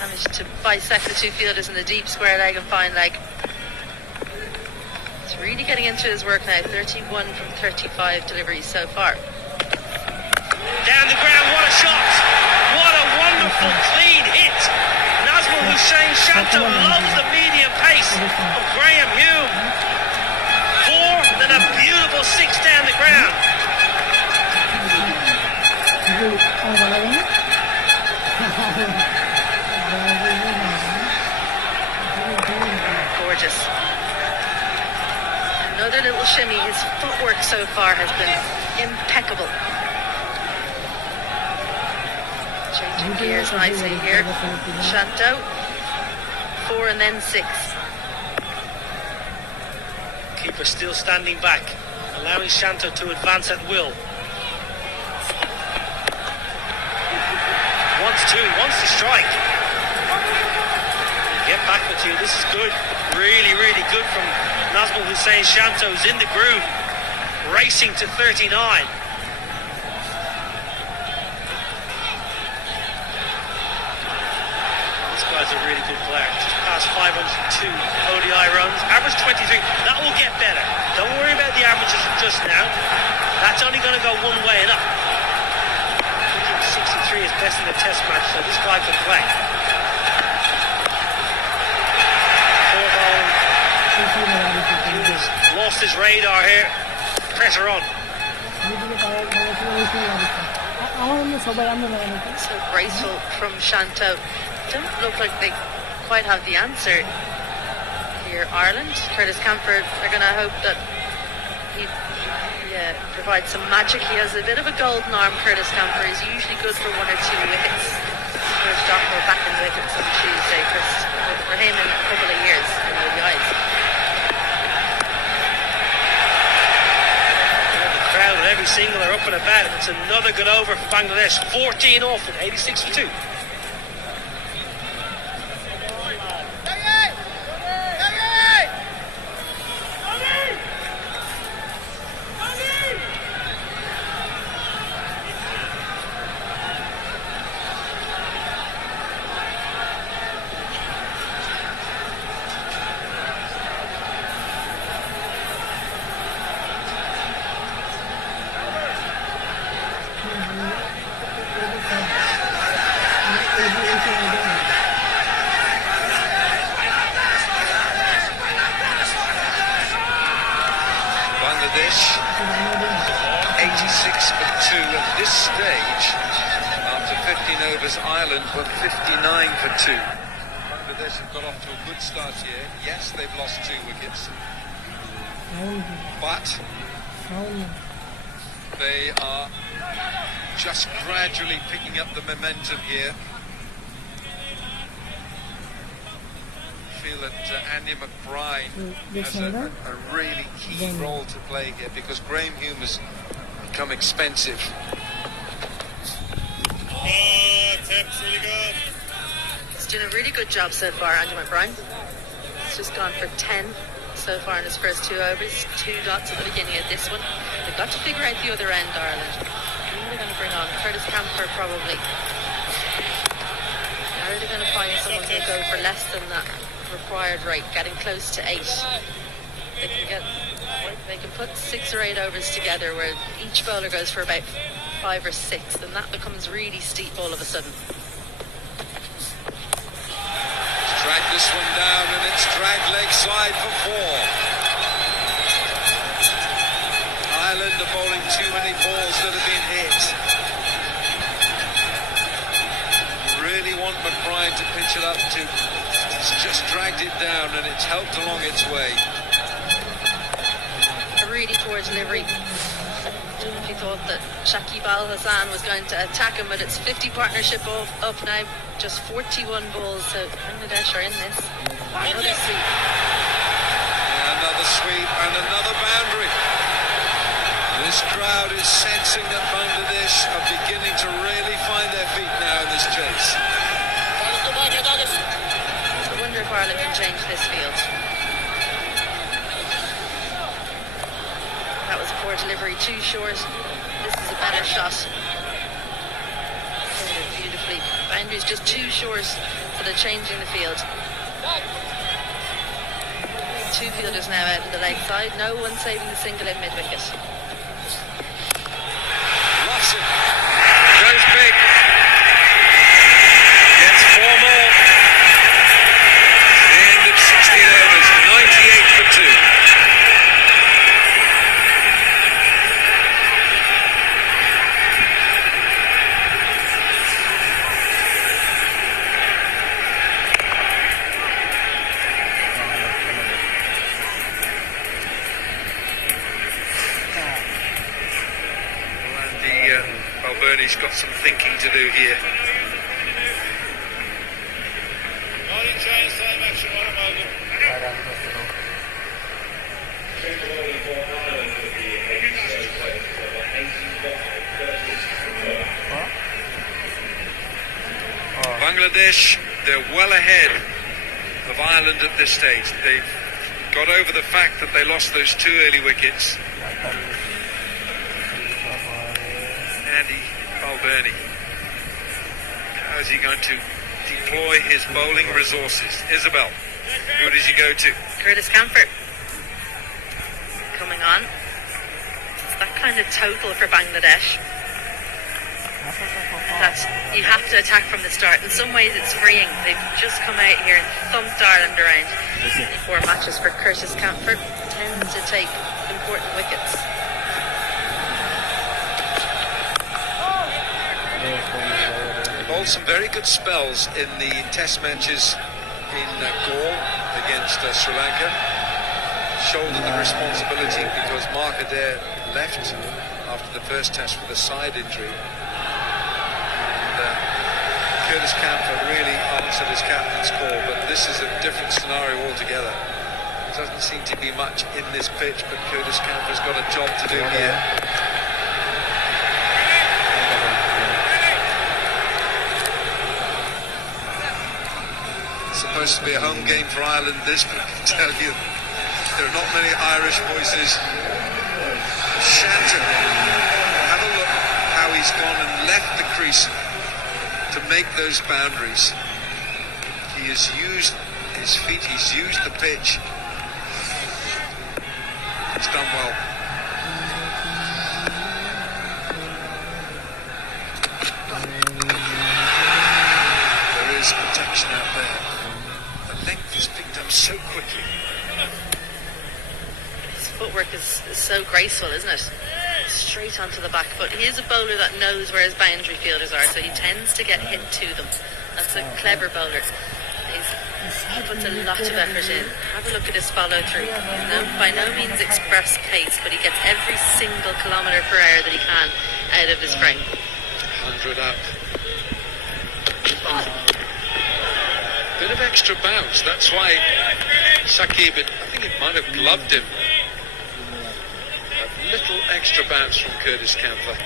Managed to bisect the two fielders in the deep square leg and fine leg. He's really getting into his work now. 31 from 35 deliveries so far. Down the ground, what a shot! What a wonderful clean hit! Nazmul Hussain Shanto loves the medium pace of Graham Hume. 4, then a beautiful 6 down the ground. Gorgeous. Another little shimmy. His footwork so far has been impeccable. Changing gears nicely here. Shanto. 4 and then 6. Keeper still standing back, allowing Shanto to advance at will. Wants to, he wants to strike. Get back with you, this is good. Really, really good from Nazmul Hussain Shanto, who's in the groove, racing to 39. This guy's a really good player. Just past 502 ODI runs, average 23. That will get better. Don't worry about the averages just now. That's only going to go one way and up. 163 is best in the test match, so this guy can play. 4 ball. He's lost his radar here. Pressure on. So graceful from Shanto. Don't look like they quite have the answer here. Ireland, Curtis Camper are going to hope that he provides some magic. He has a bit of a golden arm, Curtis Camper. He's usually good for 1 or 2 wickets. There's Docker back in the wickets on Tuesday for him in a couple of years in ODIs. The crowd with every single are up and about. It's another good over for Bangladesh. 14 off with 86 for 2. Bangladesh 86 for 2 at this stage. After 15 overs, Ireland were 59 for 2. Bangladesh have got off to a good start here. Yes, they've lost 2 wickets, but they are just gradually picking up the momentum here. I feel that Andy McBride has a really key role to play here, because Graham Hume has become expensive. Tips really good. He's doing a really good job so far, Andy McBride. He's just gone for 10 so far in his first 2 overs. 2 dots at the beginning of this one. They've got to figure out the other end, Ireland. Who are they going to bring on? Curtis Camper, probably. How are they going to find someone who'll go for less than that required rate, getting close to 8? They can put 6 or 8 overs together where each bowler goes for about 5 or 6, then that becomes really steep all of a sudden. Drag this one down, and it's dragged leg side for 4. Ireland are bowling too many balls that have been hit. Really want McBride to pitch it up to. It's just dragged it down, and it's helped along its way. A really poor delivery. If you thought that Shakib Al Hassan was going to attack him, but it's 50 partnership up now, just 41 balls, so Bangladesh are in this. Another sweep. Another sweep and another boundary. This crowd is sensing that Bangladesh are beginning to really find their feet now in this chase. I wonder if Ireland can change this field. That was a poor delivery, too short. This is a better shot. Beautifully. Boundary's just too short for the change in the field. Two fielders now out of the leg side. No one saving the single in mid-wicket. Lost it. Goes big. Gets 4 more. The end of 16 overs. 98 for 2. Bernie's got some thinking to do here. Bangladesh, they're well ahead of Ireland at this stage. They've got over the fact that they lost those 2 early wickets. Andy Balbirnie. How is he going to deploy his bowling resources? Isabel, who does he go to? Curtis Camphor coming on. It's that kind of total for Bangladesh that you have to attack from the start. In some ways it's freeing. They've just come out here and thumped Ireland around. 4 matches for Curtis Camphor. Tends to take important wickets. Bowled some very good spells in the test matches in Galle against Sri Lanka. Shouldered the responsibility because Mark Adair left after the first test with a side injury. And Curtis Camphor really answered his captain's call, but this is a different scenario altogether. There doesn't seem to be much in this pitch, but Curtis Camphor's got a job to do here. Supposed to be a home game for Ireland, this, but I can tell you there are not many Irish voices. Shattered. Have a look how he's gone and left the crease to make those boundaries. He has used his feet, he's used the pitch. He's done well. There is protection out there. Length is picked up so quickly. His footwork is so graceful, isn't it? Straight onto the back foot. He is a bowler that knows where his boundary fielders are, so he tends to get hit to them. That's a clever bowler. He puts a lot of effort in. Have a look at his follow through. By no means express pace, but he gets every single kilometre per hour that he can out of his frame. 100 up. Bit of extra bounce. That's why Shakib, I think it might have gloved him. A little extra bounce from Curtis Camphor.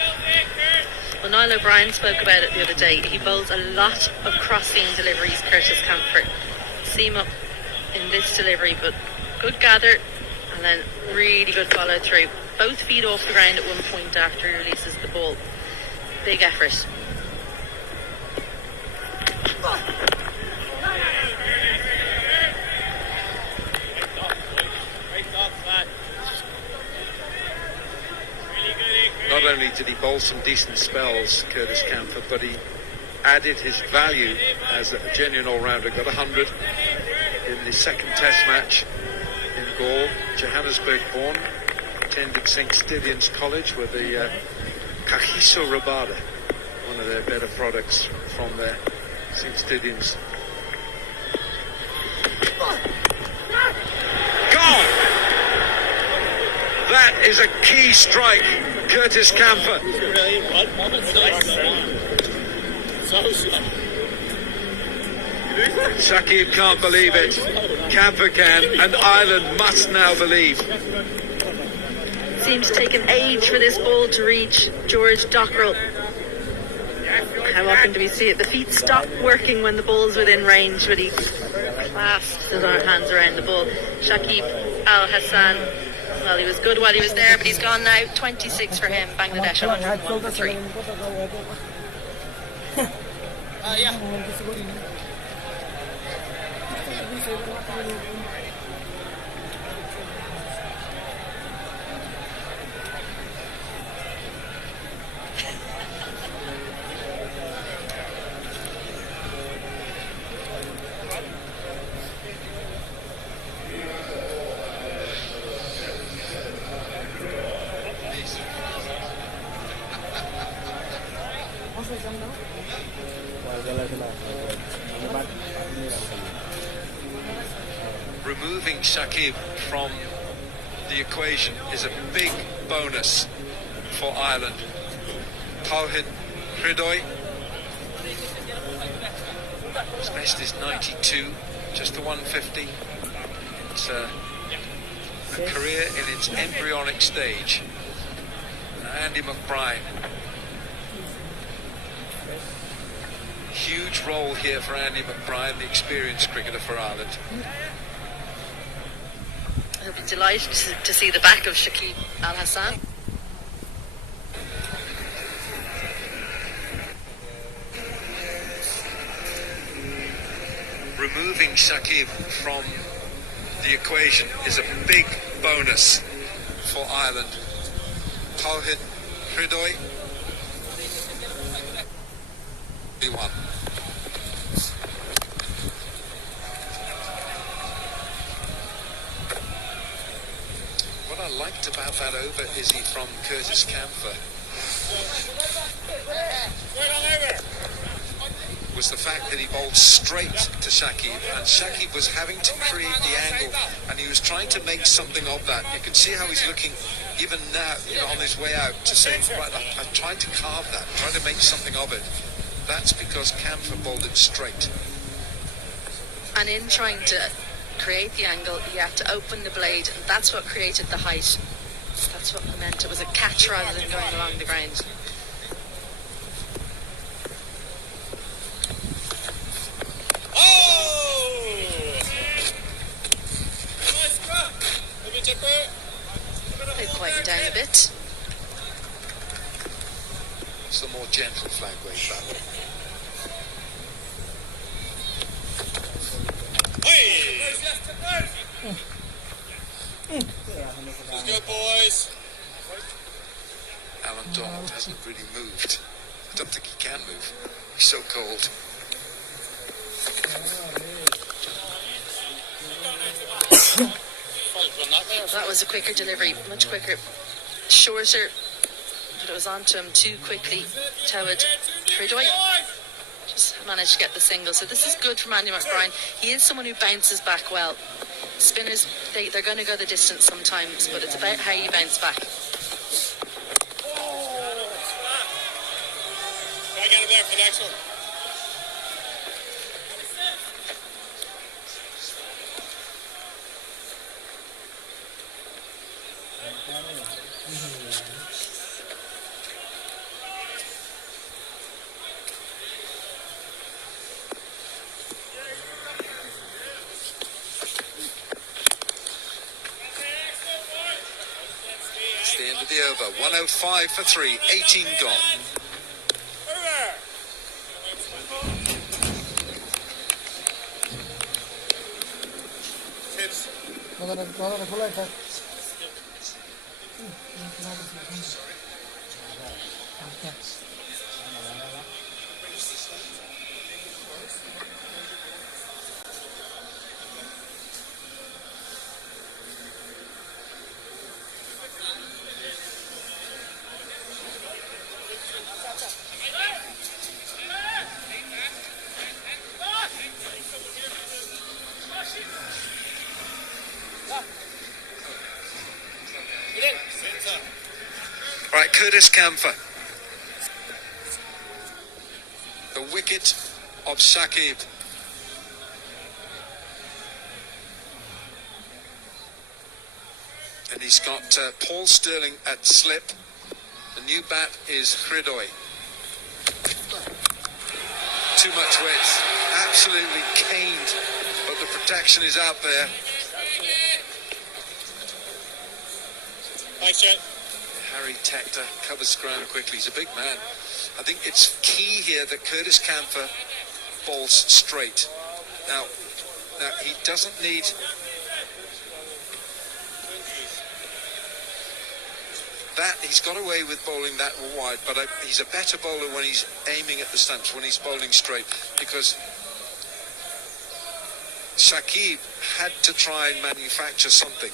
Well, Niall O'Brien spoke about it the other day. He bowls a lot of cross-seam deliveries, Curtis Camphor. Seam up in this delivery, but good gather and then really good follow through. Both feet off the ground at one point after he releases the ball. Big effort. Not only did he bowl some decent spells, Curtis Camphor, but he added his value as a genuine all-rounder. Got 100 in the second test match in Galle, Johannesburg born, attended St. Stithians College with the Kagiso Rabada, one of their better products from there, St. Stithians. Gone! That is a key strike, Curtis Camphor. Shakib can't believe it. Camphor can, and Ireland must now believe. Seems to take an age for this ball to reach George Dockrell. How often do we see it? The feet stop working when the ball's within range, but he clasped his hands around the ball. Shakib Al Hassan, well, he was good while he was there, but he's gone now. 26 for him. Bangladesh 101 for 3. Removing Shakib from the equation is a big bonus for Ireland. Tawhid Hridoy, his best is 92, just the 150. It's a career in its embryonic stage. Andy McBride, huge role here for Andy McBride, the experienced cricketer for Ireland. He'll be delighted to see the back of Shakib Al Hassan. Removing Shakib from the equation is a big bonus for Ireland. Tawhid Hridoy, 1. What I liked about that over, Izzy, from Curtis Camphor was the fact that he bowled straight to Shakib, and Shakib was having to create the angle, and he was trying to make something of that. You can see how he's looking even now, on his way out, to say, right, I'm trying to carve that, trying to make something of it. That's because Camphor bowled it straight. And in trying to create the angle, he had to open the blade, and that's what created the height. That's what meant it was a catch rather than going along the ground. They've quietened down a bit. It's the more gentle flag wave, that one. Let's go, boys. Alan Donald hasn't really moved. I don't think he can move. He's so cold. That was a quicker delivery, much quicker, shorter, but it was onto him too quickly. Tawhid Hridoy just managed to get the single. So this is good from Andy McBride. He is someone who bounces back well. Spinners, they're going to go the distance sometimes, but it's about how you bounce back. Try to get him there for the next one. It's the end of the over. 105 for 3, 18 gone. Right, Curtis Camphor. The wicket of Shakib. And And he's got Paul Sterling at slip. The new bat is Hridoy. Too much width. Absolutely caned. But the protection is out there. Thanks, Jen. Harry Tector covers ground quickly. He's a big man. I think it's key here that Curtis Campher bowls straight. Now he doesn't need... that. He's got away with bowling that wide, but he's a better bowler when he's aiming at the stumps, when he's bowling straight, because Shakib had to try and manufacture something.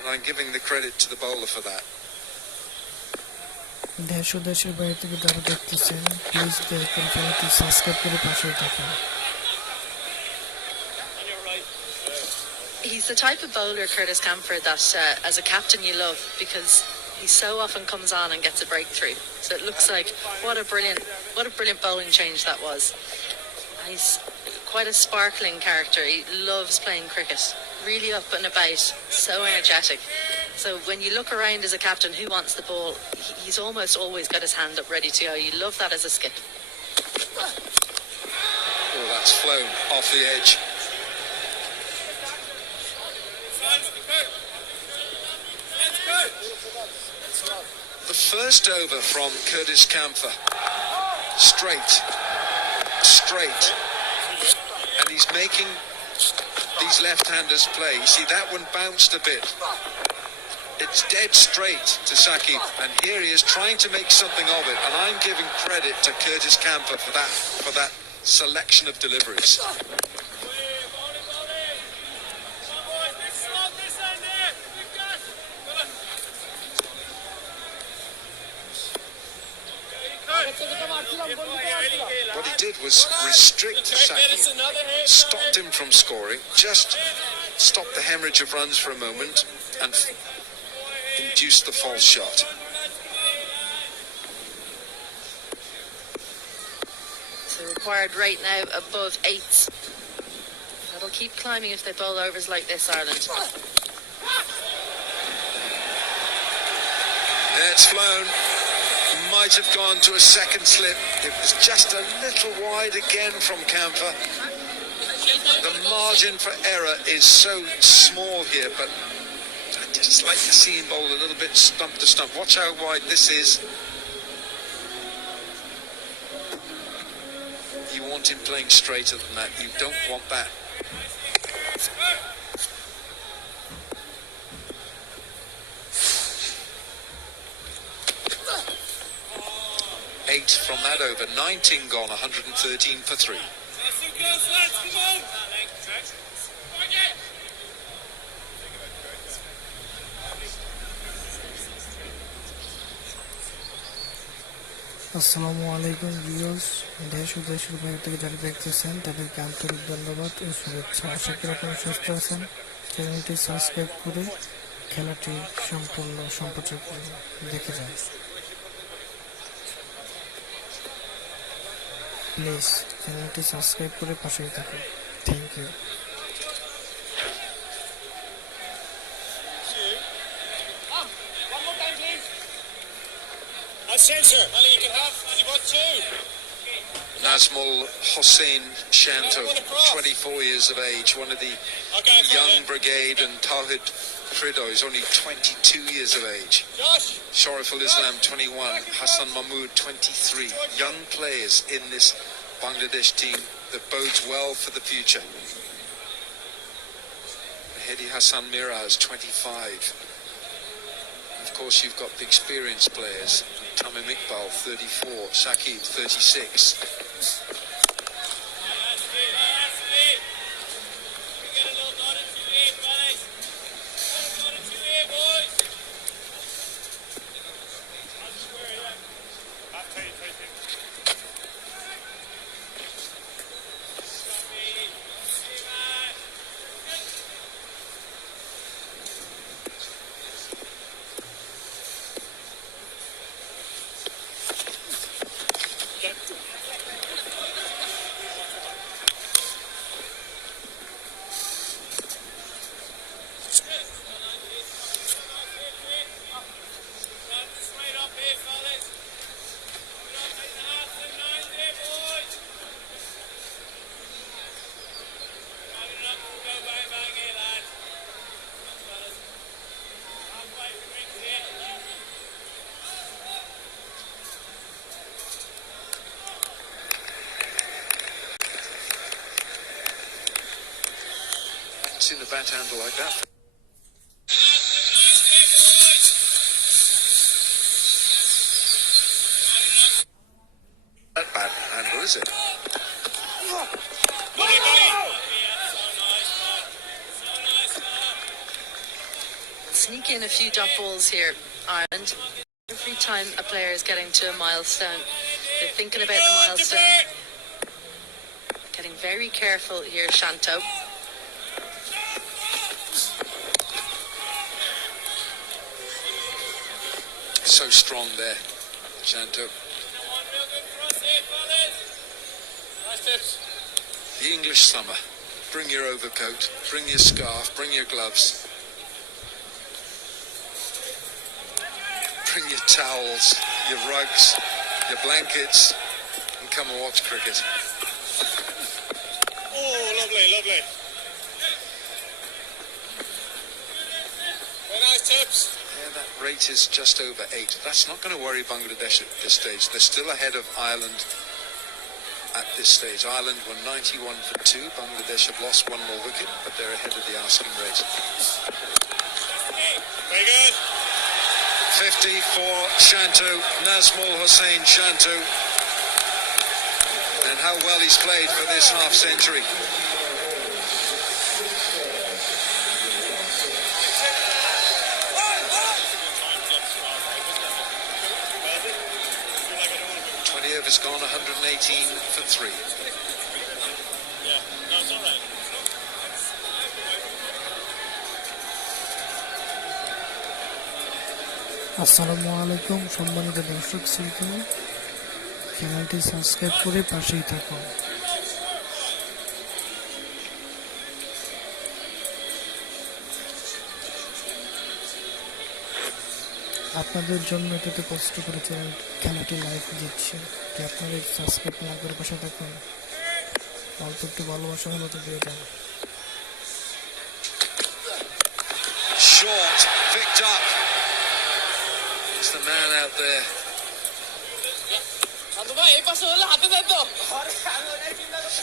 And I'm giving the credit to the bowler for that. দেশ ও দেশের বাইরে থেকে যারা দেখতেছেন please দেখুন চ্যানেলটি subscribe করে পাশেই থাকুন। He's the type of bowler, Curtis Campher, that as a captain you love, because he so often comes on and gets a breakthrough. So it looks like what a brilliant bowling change that was. He's quite a sparkling character. He loves playing cricket, really up and about, so energetic. So when you look around as a captain who wants the ball, he's almost always got his hand up ready to go. You love that as a skip. Oh, that's flown off the edge. The first over from Curtis Campher. Straight. And he's making these left-handers play. You see, that one bounced a bit. It's dead straight to Shakib, and here he is trying to make something of it, and I'm giving credit to Curtis Campher for that selection of deliveries. What he did was restrict Shakib, stopped him from scoring, just stopped the hemorrhage of runs for a moment, and induced the false shot. So required rate now above 8. That'll keep climbing if they bowl overs like this, Ireland. It's flown. Might have gone to a second slip. It was just a little wide again from Campher. The margin for error is so small here, but I just like to see him bowl a little bit stump to stump. Watch how wide this is. You want him playing straighter than that. You don't want that. From that over, 19 gone, 113 for 3. আসসালামু আলাইকুম viewers, দেশ ও দেশের বাইরে থেকে যারা দেখতেছেন তাদেরকে আন্তরিক ধন্যবাদ ও শুভেচ্ছা। আশা করি আপনারা সুস্থ আছেন। চ্যানেলটি সাবস্ক্রাইব করে খেলাটি সম্পূর্ণ সম্প্রচার করে দেখে যান। প্লিজ চ্যানেলটি সাবস্ক্রাইব করে পাশেই থাকুন। Thank you. Sensor. Ali, you can have. You want two. Nazmul Hossain Shanto, 24 years of age, one of the young brigade, and Tawhid Hridoy is only 22 years of age. Shariful Islam, 21, Hassan Mahmood, 23. Young players in this Bangladesh team that bodes well for the future. Mehdi Hassan Miraz, 25. Of course, you've got the experienced players. Tamim Iqbal, 34. Shakib, 36. seen a bat handle like that. That bat handle, is it? Sneak in a few dot balls here, Ireland. Every time a player is getting to a milestone, they're thinking about the milestone. Getting very careful here, Shanto. So strong there, Shanto. The English summer. Bring your overcoat, bring your scarf, bring your gloves. Bring your towels, your rugs, your blankets, and come and watch cricket. Oh, lovely, lovely. Very nice tips. Yeah, that rate is just over 8. That's not going to worry Bangladesh at this stage. They're still ahead of Ireland at this stage. Ireland were 91 for 2. Bangladesh have lost one more wicket, but they're ahead of the asking rate. Very good. 50 for Shanto, Nazmul Hussain Shanto. And how well he's played for this half century. Overs gone, 118 for 3. Yeah, no, it's all right. আসসালামু আলাইকুম সম্মানিত দর্শক শ্রোতা, চ্যানেলটি subscribe করে পাশেই থাকুন। আপনাদের জন্য এটাতে কষ্ট করে খেলাটি লাইভ দিচ্ছে, যে আপনারা সাবস্ক্রাইব না করে পাশে থাকুন, অল্প একটু ভালোবাসা হলো তো দিয়ে দেন। Short, picked up. It's the man out there.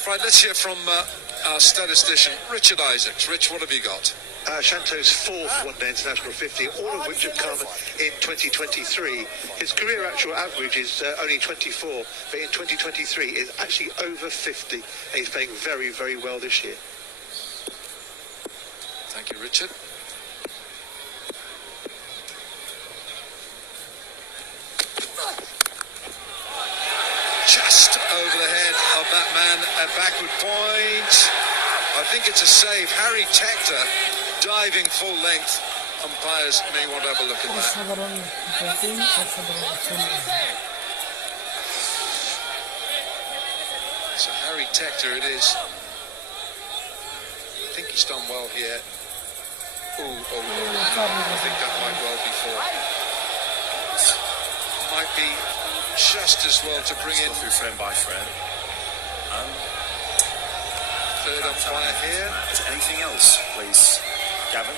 Right, let's hear from our statistician, Richard Isaacs. Rich, what have you got? Shanto's 4th one-day international 50, all of which have come in 2023. His career actual average is only 24, but in 2023 is actually over 50. And he's playing very, very well this year. Thank you, Richard. Just over the head of that man at backward point. I think it's a save. Harry Tector diving full length. Umpires may want to have a look at that. So Harry Tector it is. I think he's done well here. Oh. I think that might well be 4. Might be just as well to bring in through frame by frame. Third umpire here. Is there anything else, please, Gavin?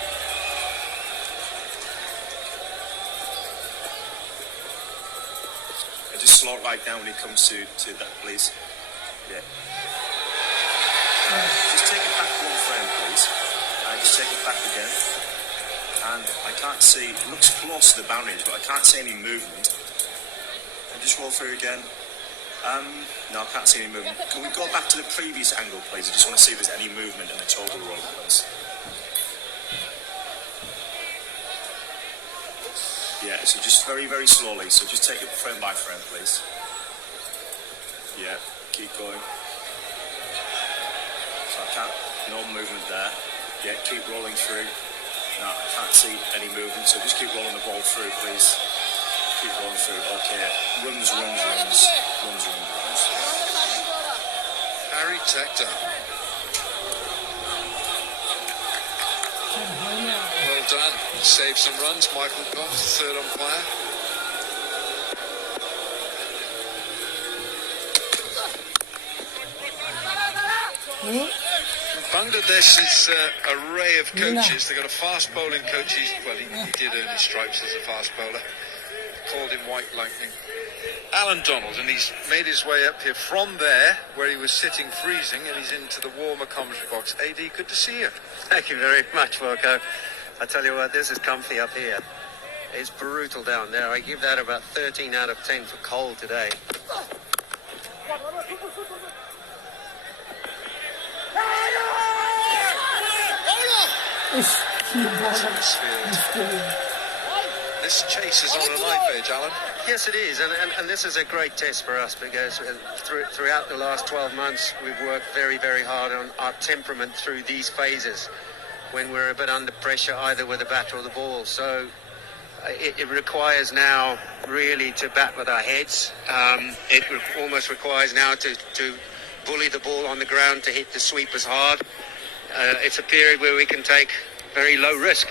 Just slow it right down when it comes to that, please. Yeah. Just take it back 1 frame, please. Just take it back again. And I can't see, it looks close to the boundaries, but I can't see any movement. And just roll through again. No, I can't see any movement. Can we go back to the previous angle, please? I just want to see if there's any movement in the total roll, please. Yeah, so just very, very slowly. So just take it frame by frame, please. Yeah, keep going. So I can't, no movement there. Yeah, keep rolling through. No, I can't see any movement, so just keep rolling the ball through, please. Keep rolling through. Okay, runs. Harry Tector. Well done. Saved some runs. Michael Goff, third umpire. Bangladesh's array of coaches. They've got a fast bowling coach. He did earn his stripes as a fast bowler. called him White Lightning. Alan Donald, and he's made his way up here from there, where he was sitting freezing, and he's into the warmer commentary box. AD, good to see you. Thank you very much, Wilco. I tell you what, this is comfy up here. It's brutal down there. I give that about 13 out of 10 for cold today. This chase is on a knife edge, Alan. Yes, it is, and this is a great test for us because throughout the last 12 months we've worked very, very hard on our temperament through these phases when we're a bit under pressure either with the bat or the ball. So it requires now really to bat with our heads. It almost requires now to bully the ball on the ground to hit the sweepers hard. It's a period where we can take very low risk.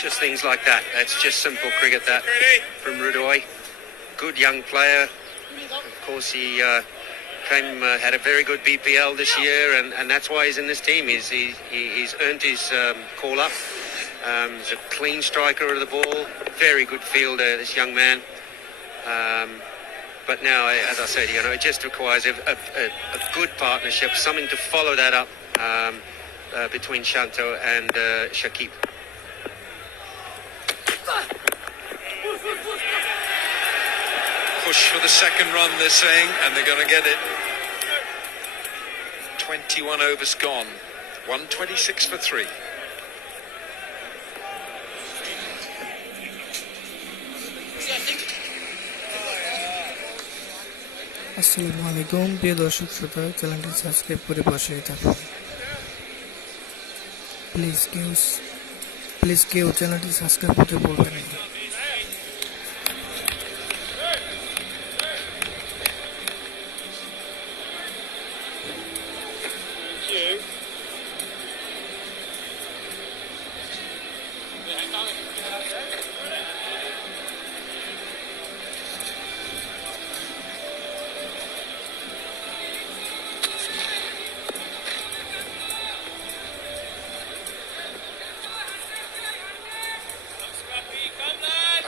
Just things like that. That's just simple cricket, that, from Rudoy. Good young player. Of course, he had a very good BPL this year, and that's why he's in this team. He's earned his call up. He's a clean striker of the ball. Very good fielder, this young man. But now, as I said, it just requires a good partnership, something to follow that up between Shanto and Shakib. Push for the second run, they're saying, and they're going to get it. 21 overs gone. 126 for 3. আসসালামু আলাইকুম প্রিয় দর্শক শ্রোতা, চ্যানেলটি subscribe করে পাশে থাকুন। Please কেউ চ্যানেলটি সাবস্ক্রাইব করতে ভুলবেন না।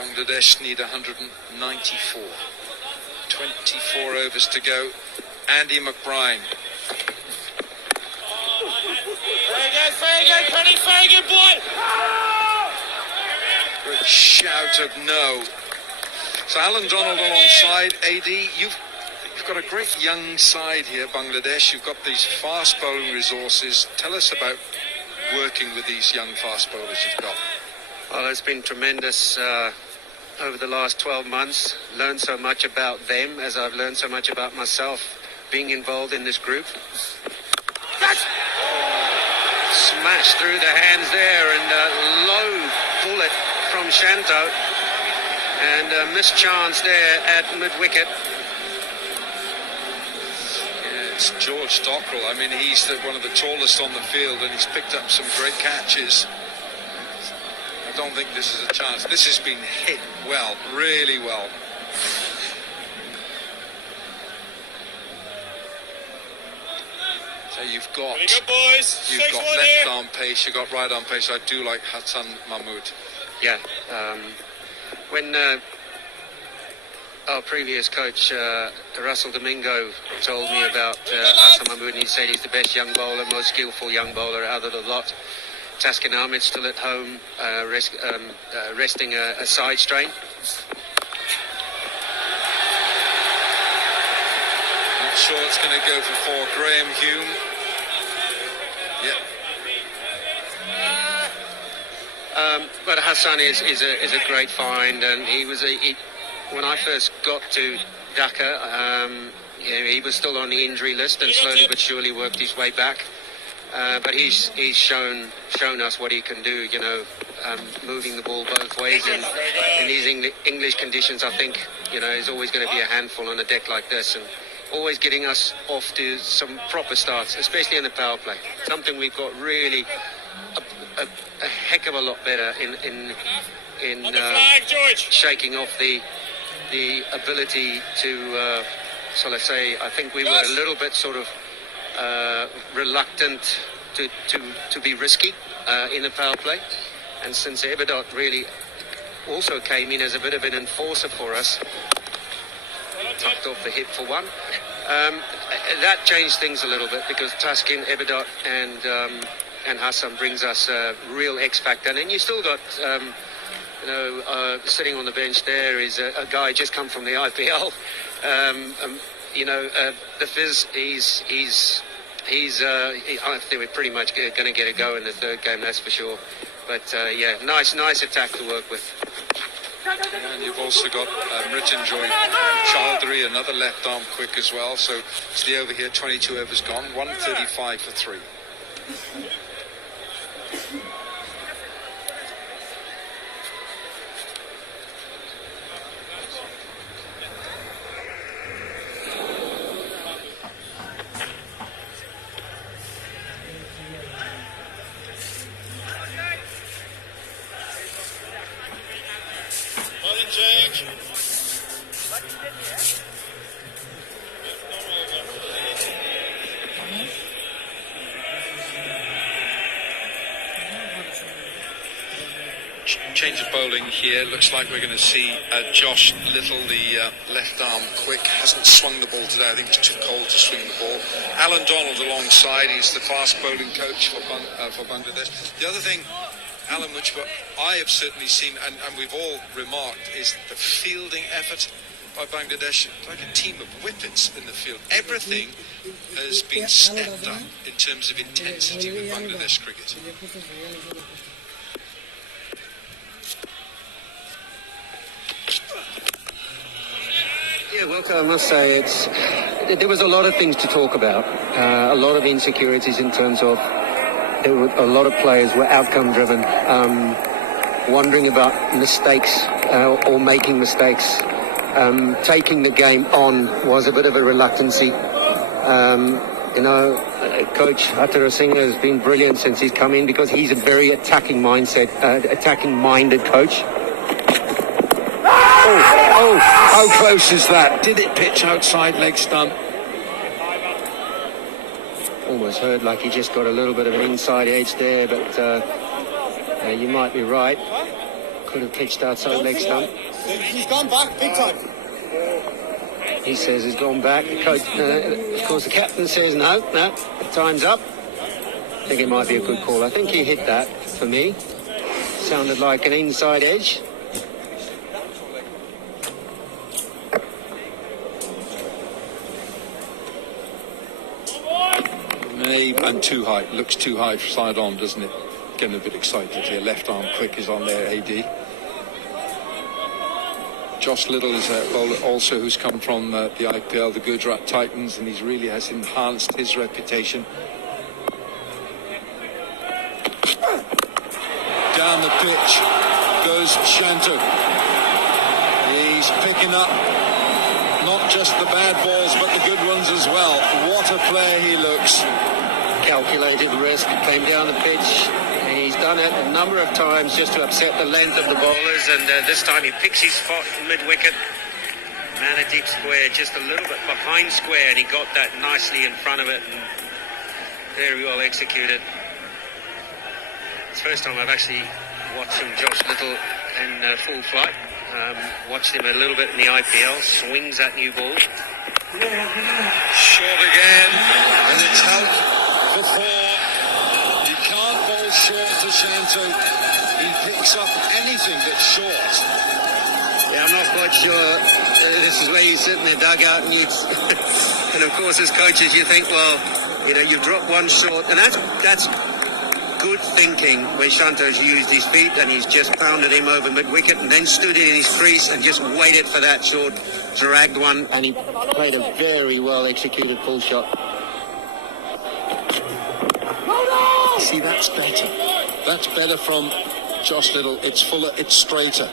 Bangladesh need 194. 24 overs to go. Andy McBride. Very good, Penny, very good, boy. Good shout of no. So Alan Donald alongside AD. You've got a great young side here, Bangladesh. You've got these fast bowling resources. Tell us about working with these young fast bowlers you've got. Well, it's been tremendous over the last 12 months. Learned so much about them as I've learned so much about myself being involved in this group. Smashed through the hands there, and a low bullet from Shanto, and a missed chance there at mid-wicket. Yeah, it's George Dockrell. I mean, he's one of the tallest on the field, and he's picked up some great catches. I don't think this is a chance. This has been hit well, really well. So you've got left arm pace, you've got right arm pace. I do like Hassan Mahmood. Yeah. When our previous coach, Russell Domingo, told me about Hassan Mahmood, and he said he's the best young bowler, most skillful young bowler out of the lot. Taskin Ahmed still at home, resting a side strain. Not sure it's going to go for 4. Graham Hume. Yep. But Hassan is a great find, and when I first got to Dhaka, he was still on the injury list and slowly but surely worked his way back. But he's shown us what he can do, moving the ball both ways. And in these English conditions, I think, he's always going to be a handful on a deck like this, and always getting us off to some proper starts, especially in the power play. Something we've got really a heck of a lot better in shaking off the ability to, let's say, I think we were a little bit sort of reluctant to be risky in the power play, And since Eberdot really also came in as a bit of an enforcer for us, tucked off the hip for one. That changed things a little bit because Tuskin, Eberdot and Hassan brings us a real X factor. And then you still got, sitting on the bench there is a guy just come from the IPL. The Fizz, I think we're pretty much going to get a go in the third game, that's for sure. But nice attack to work with. And you've also got Mrityunjoy Chowdhury, another left arm quick as well. So it's the over here, 22 overs gone, 135 for 3. Change. Change of bowling here. Looks like we're going to see Josh Little, the left arm quick, hasn't swung the ball today. I think it's too cold to swing the ball. Alan Donald alongside. He's the fast bowling coach for Bangladesh. The other thing, Alan, which I have certainly seen, and we've all remarked, is the fielding effort by Bangladesh. It's like a team of whippets in the field. Everything has been stepped up in terms of intensity with Bangladesh cricket. Yeah, well, I must say there was a lot of things to talk about, a lot of insecurities in terms of a lot of players were outcome driven, wondering about mistakes or making mistakes. Taking the game on was a bit of a reluctancy. Coach Hatara Singh has been brilliant since he's come in because he's a very attacking minded coach. Oh, how close is that? Did it pitch outside leg stump? Almost heard like he just got a little bit of an inside edge there, but you might be right. Could have pitched outside leg stump. He's gone back big time. He says he's gone back. The coach, of course, the captain says no, time's up. I think it might be a good call. I think he hit that for me. Sounded like an inside edge. And too high. Looks too high for side on, doesn't it? Getting a bit excited here. Left arm quick is on there, AD. Josh Little is a bowler also who's come from the IPL, the Gujarat Titans, and he really has enhanced his reputation. Down the pitch goes Shanto. He's picking up not just the bad balls, but the good ones as well. What a player he looks. Calculated risk, came down the pitch. He's done it a number of times just to upset the length of the bowlers, and this time he picks his spot mid-wicket. Man a deep square, just a little bit behind square, and he got that nicely in front of it, and very well executed. It's the first time I've actually watched Josh Little in full flight. Watched him a little bit in the IPL, swings that new ball. Short again, and it's helped for 4. You can't bowl short to Shanto. He picks up anything that's short. Yeah, I'm not quite sure. This is where you sit in the dugout and and of course as coaches you think, well, you've dropped one short, and that's good thinking where Shanto's used his feet and he's just pounded him over mid-wicket and then stood in his crease and just waited for that short, dragged one, and he played a very well executed full shot. See, that's better. That's better from Josh Little. It's fuller, it's straighter.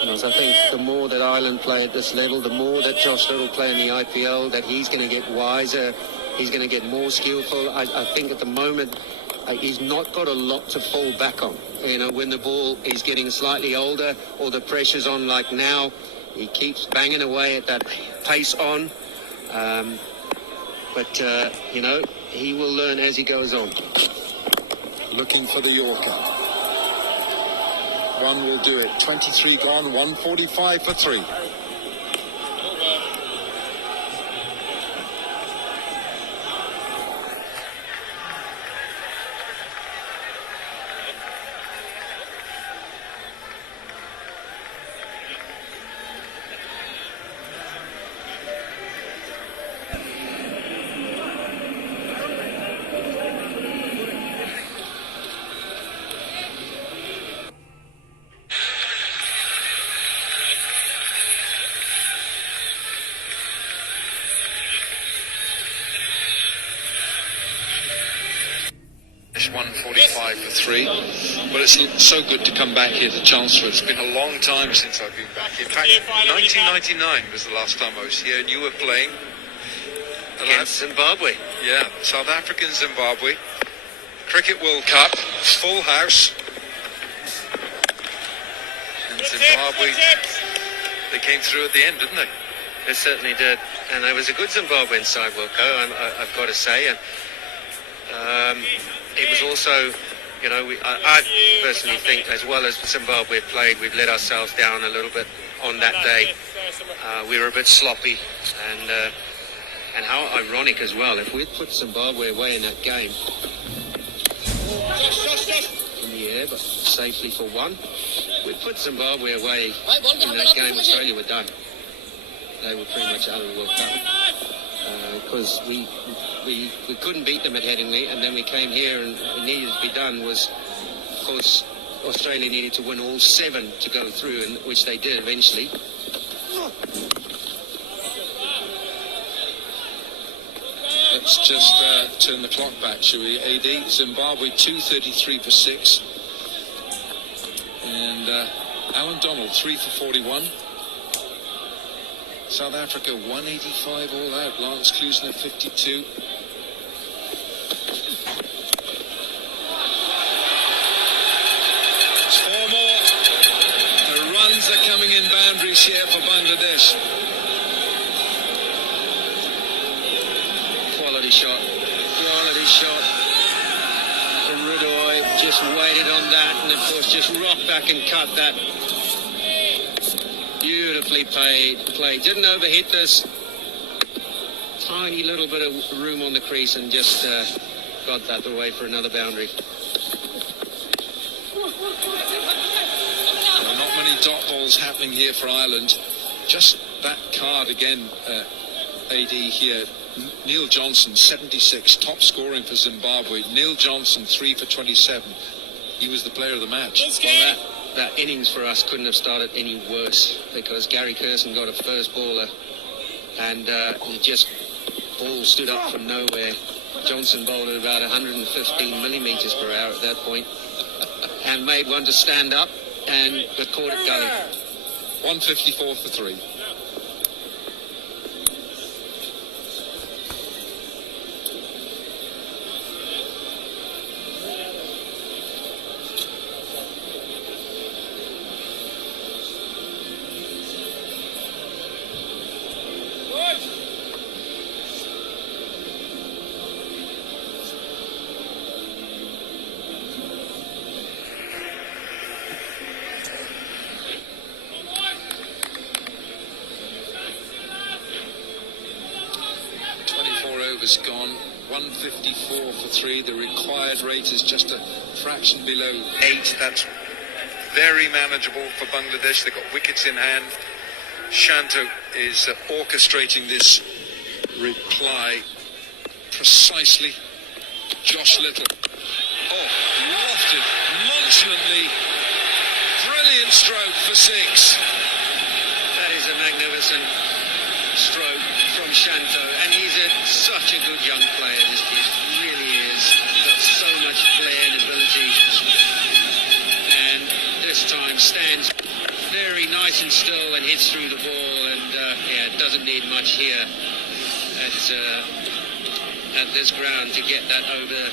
Because I think the more that Ireland play at this level, the more that Josh Little play in the IPL, that he's going to get wiser, he's going to get more skillful. I think at the moment he's not got a lot to fall back on. When the ball is getting slightly older or the pressure's on like now, he keeps banging away at that pace on. But he will learn as he goes on. looking for the Yorker. One will do it. 23 gone, 145 for 3. It's 145 for 3, but it's so good to come back here to Chelmsford. It's been a long time since I've been back. In fact, 1999 was the last time I was here, and you were playing Against Zimbabwe. Yeah, South African Zimbabwe. Cricket World Cup, full house. And Zimbabwe, they came through at the end, didn't they? They certainly did, and there was a good Zimbabwean side, Wilco, I've got to say. And it was also, you know, I personally think, as well as Zimbabwe played, we've let ourselves down a little bit on that day. We were a bit sloppy, and how ironic as well. If we'd put Zimbabwe away in that game, in the air, but safely for 1, we'd put Zimbabwe away in that game, Australia were done. They were pretty much out of the World Cup. Because we couldn't beat them at Headingley, and then we came here, and what needed to be done was, of course, Australia needed to win all 7 to go through, and which they did eventually. Let's just turn the clock back, shall we, AD? Zimbabwe 233 for 6. And Alan Donald 3 for 41. South Africa 185 all out. Lance Klusener 52. It's 4 more. The runs are coming in boundaries here for Bangladesh. Quality shot. Quality shot. Rudoy just waited on that, and of course just rocked back and cut that. Beautifully played. Didn't overhit this. Tiny little bit of room on the crease, and just got that away for another boundary. Well, not many dot balls happening here for Ireland. Just that card again, AD here. Neil Johnson, 76, top scoring for Zimbabwe. Neil Johnson, 3 for 27. He was the player of the match. Well, that innings for us couldn't have started any worse, because Gary Kirsten got a first baller, and he just ball stood up from nowhere. Johnson bowled at about 115 millimetres per hour at that point, and made one to stand up, and but caught it gully. 154 for 3. Gone 154 for 3. The required rate is just a fraction below 8. That's very manageable for Bangladesh. They've got wickets in hand. Shanto is orchestrating this reply precisely. Josh Little, lofted nonchalantly. Brilliant stroke for 6. That is a magnificent stroke from Shanto, and he's such a good young player, this kid really is. Got so much flair and ability, and this time stands very nice and still and hits through the ball, and doesn't need much here at this ground to get that over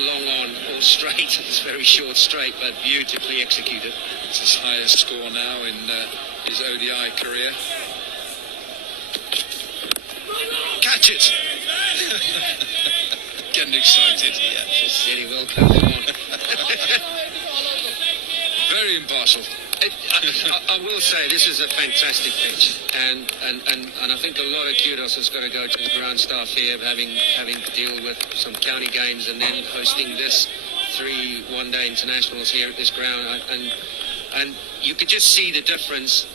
long on or straight. It's very short straight, but beautifully executed. It's his highest score now in his ODI career. Catch it! Getting excited. Yeah. Steady Wilco, come on. Very impartial. I will say this is a fantastic pitch, and I think a lot of kudos has got to go to the ground staff here, having to deal with some county games and then hosting this 3 one-day internationals here at this ground, and you could just see the difference.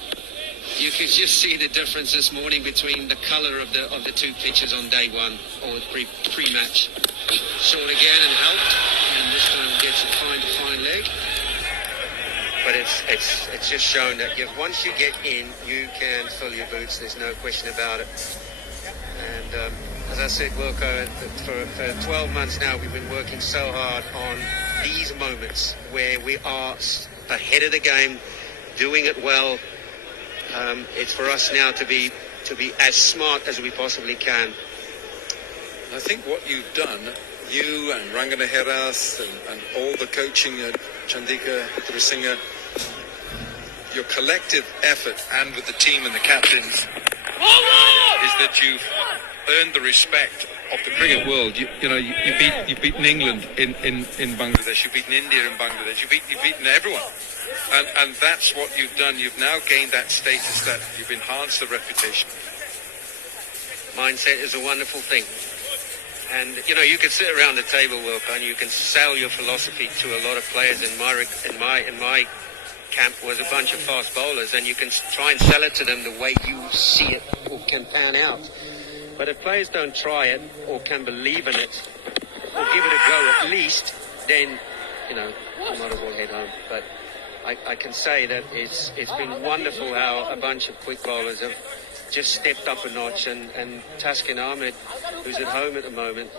You could just see the difference this morning between the colour of the 2 pitches on day 1 or pre-match. Short again and helped, and this time gets a fine leg. But it's just shown that once you get in, you can fill your boots. There's no question about it. And as I said, Wilco, for 12 months now, we've been working so hard on these moments where we are ahead of the game, doing it well. It's for us now to be as smart as we possibly can. I think what you've done, you and Rangana Heras and all the coaching, Chandika Trisinga, your collective effort, and with the team and the captains, is that you've earned the respect of the cricket world. You've beaten England in Bangladesh, you've beaten India in Bangladesh, you've beaten everyone. And that's what you've done. You've now gained that status, that you've enhanced the reputation. Mindset is a wonderful thing. And, you can sit around the table, Wilco, and you can sell your philosophy to a lot of players. In my camp was a bunch of fast bowlers, and you can try and sell it to them the way you see it or can pan out. But if players don't try it or can believe in it or give it a go at least, then, you might as well head home. But I can say that it's been wonderful how a bunch of quick bowlers have just stepped up a notch, and Taskin Ahmed, who's at home at the moment,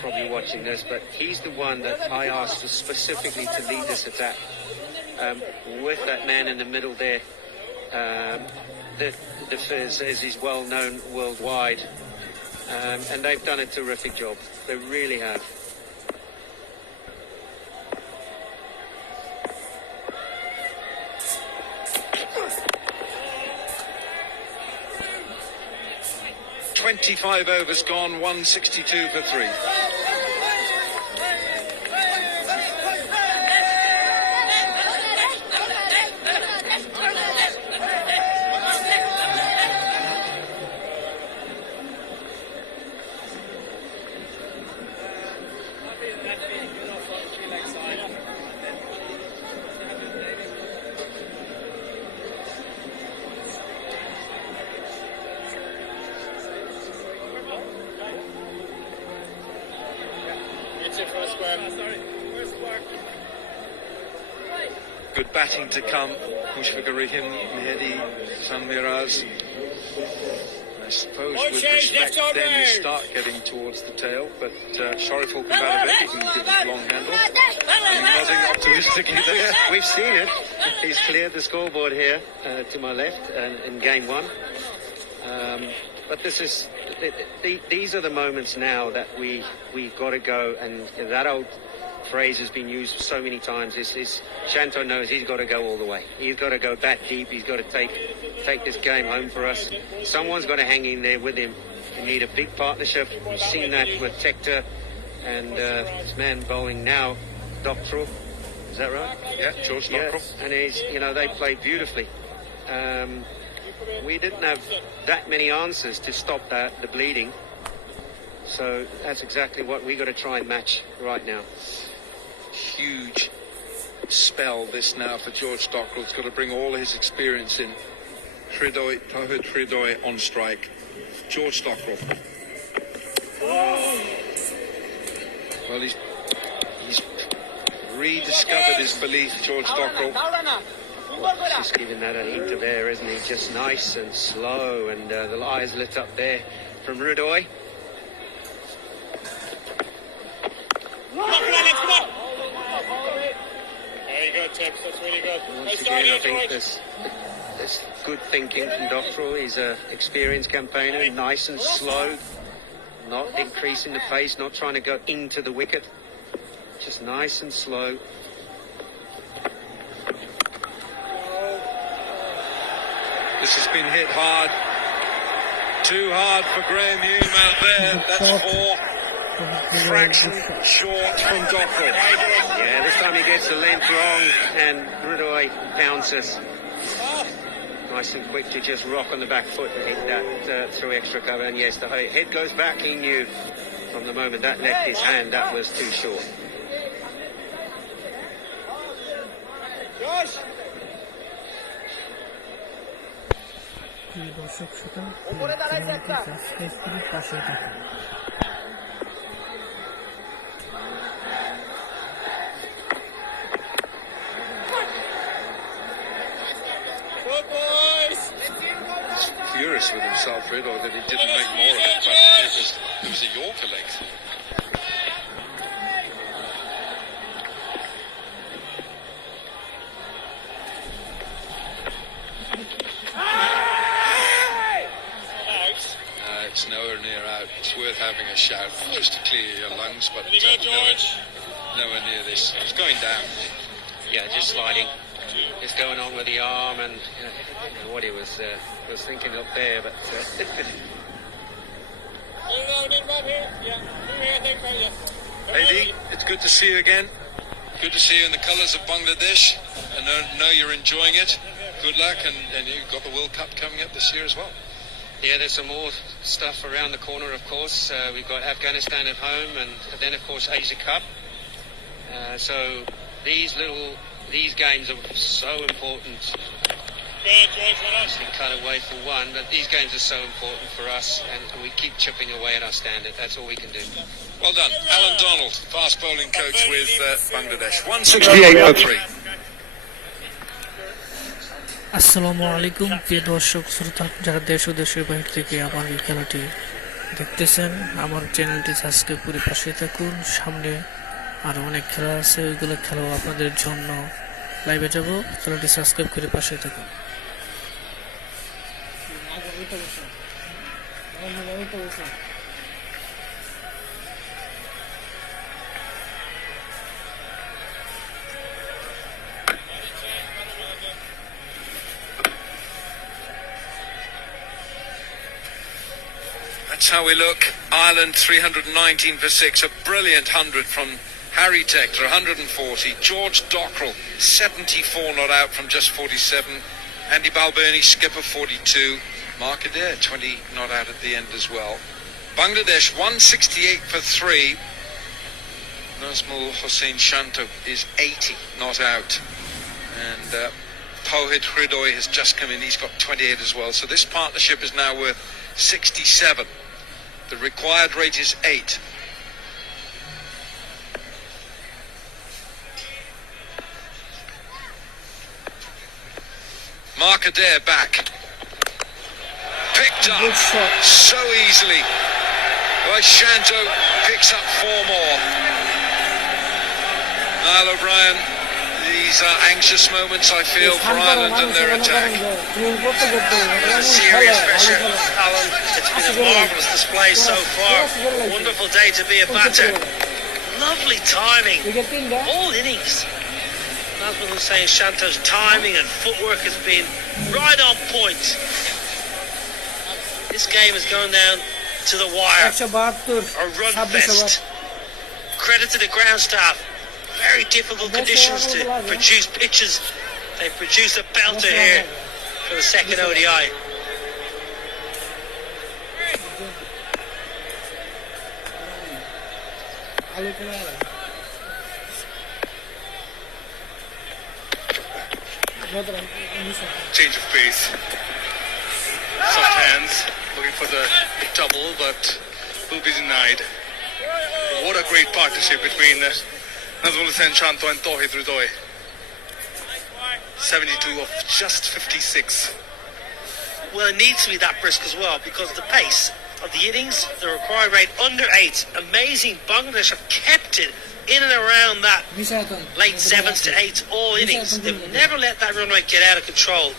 probably watching this, but he's the one that I asked specifically to lead this attack, with that man in the middle there, the Fizz, as he's well known worldwide, and they've done a terrific job. They really have. .25 overs gone, 162 for 3. Good batting to come. Mushfiqur Rahim, Mehdi, Miraz. I suppose with respect, then you start getting towards the tail, but Sharif will come out a bit. He can give his long handle. I'm nodding optimistically there. We've seen it. He's cleared the scoreboard here to my left in game 1. But these are the moments now that we got to go, and that old phrase has been used so many times. Shanto knows he's got to go all the way. He's got to go back deep. He's got to take this game home for us. Someone's got to hang in there with him. We need a big partnership. We've seen that with Tector and this man bowling now, Doctoral. Is that right? Yeah, George Doctoral. And they played beautifully. We didn't have that many answers to stop the bleeding. So that's exactly what we got to try and match right now. Huge spell this now for George Dockrell. He's got to bring all his experience in. Tawhid Hridoy on strike. George Dockrell. Well, he's rediscovered his belief, George Dockrell. Just giving that a hint of air, isn't he? Just nice and slow, and the eyes lit up there from Hridoy. Very good, Tibbs. That's really good. Once again, I think there's good thinking from Doctoral. He's an experienced campaigner, nice and slow, not increasing the pace, not trying to go into the wicket, just nice and slow. This has been hit hard. Too hard for Graham Hume out there. That's 4. fraction short from Dockrell. Yeah, this time he gets the length wrong and Hridoy pounces. Nice and quick to just rock on the back foot and hit that through extra cover. And yes, the head goes back. He knew from the moment that left his hand that was too short. দর্শক শ্রোতা চ্যানেলটি subscribe করে পাশে থাকুন। Furious with himself, Riddle, that he didn't make more of it, but it was a Yorker length. It's nowhere near out. It's worth having a shout just to clear your lungs, but nowhere near this. It's going down. Yeah, just sliding. Just going on with the arm and what he was thinking up there, but. Lady, it's good to see you again. Good to see you in the colours of Bangladesh. I know you're enjoying it. Good luck, and you've got the World Cup coming up this year as well. Yeah, there's some more stuff around the corner, of course. We've got Afghanistan at home, and then, of course, Asia Cup. So these games are so important. We cut away for one, but these games are so important for us, and we keep chipping away at our standard. That's all we can do. Well done. Alan Donald, fast bowling coach with Bangladesh. 168.03. আসসালামু আলাইকুম প্রিয় দর্শক শ্রোতা, যারা দেশ ও দেশের বাইরে থেকে আমার এই খেলাটি দেখতেছেন, আমার চ্যানেলটি সাবস্ক্রাইব করে পাশে থাকুন। সামনে আরও অনেক খেলা আছে, ওইগুলো খেলাও আপনাদের জন্য লাইভে যাব। চ্যানেলটি সাবস্ক্রাইব করে পাশে থাকুন। That's how we look. Ireland 319 for 6. A brilliant 100 from Harry Tector, 140. George Dockrell, 74 not out from just 47. Andy Balbirnie, skipper, 42. Mark Adair, 20 not out at the end as well. Bangladesh, 168 for 3. Nazmul Hossain Shanto is 80 not out. And Pohit Hridoy has just come in. He's got 28 as well. So this partnership is now worth 67. The required rate is 8. Mark Adair back. Picked up so easily. Well, Shanto picks up 4 more. Niall O'Brien, these are anxious moments, I feel, for Ireland and their attack. Serious pressure, Alan. It's been a marvellous display so far. A wonderful day to be a batter. Lovely timing. All innings. Nazmul Hossain Shanto's timing and footwork has been right on point. This game is going down to the wire. A run fest. Credit to the ground staff. Very difficult conditions to produce pitches. They produce a belter here for the second ODI. Change of pace. Soft hands, looking for the double, but will be denied. What a great partnership between Nazmul Hossain Shanto and Tauhid Hridoy. 72 of just 56. Well, it needs to be that brisk as well because the pace of the innings, the required rate under 8. Amazing. Bangladesh have kept it in and around that late 7s to 8 all innings. They've never let that run rate get out of control.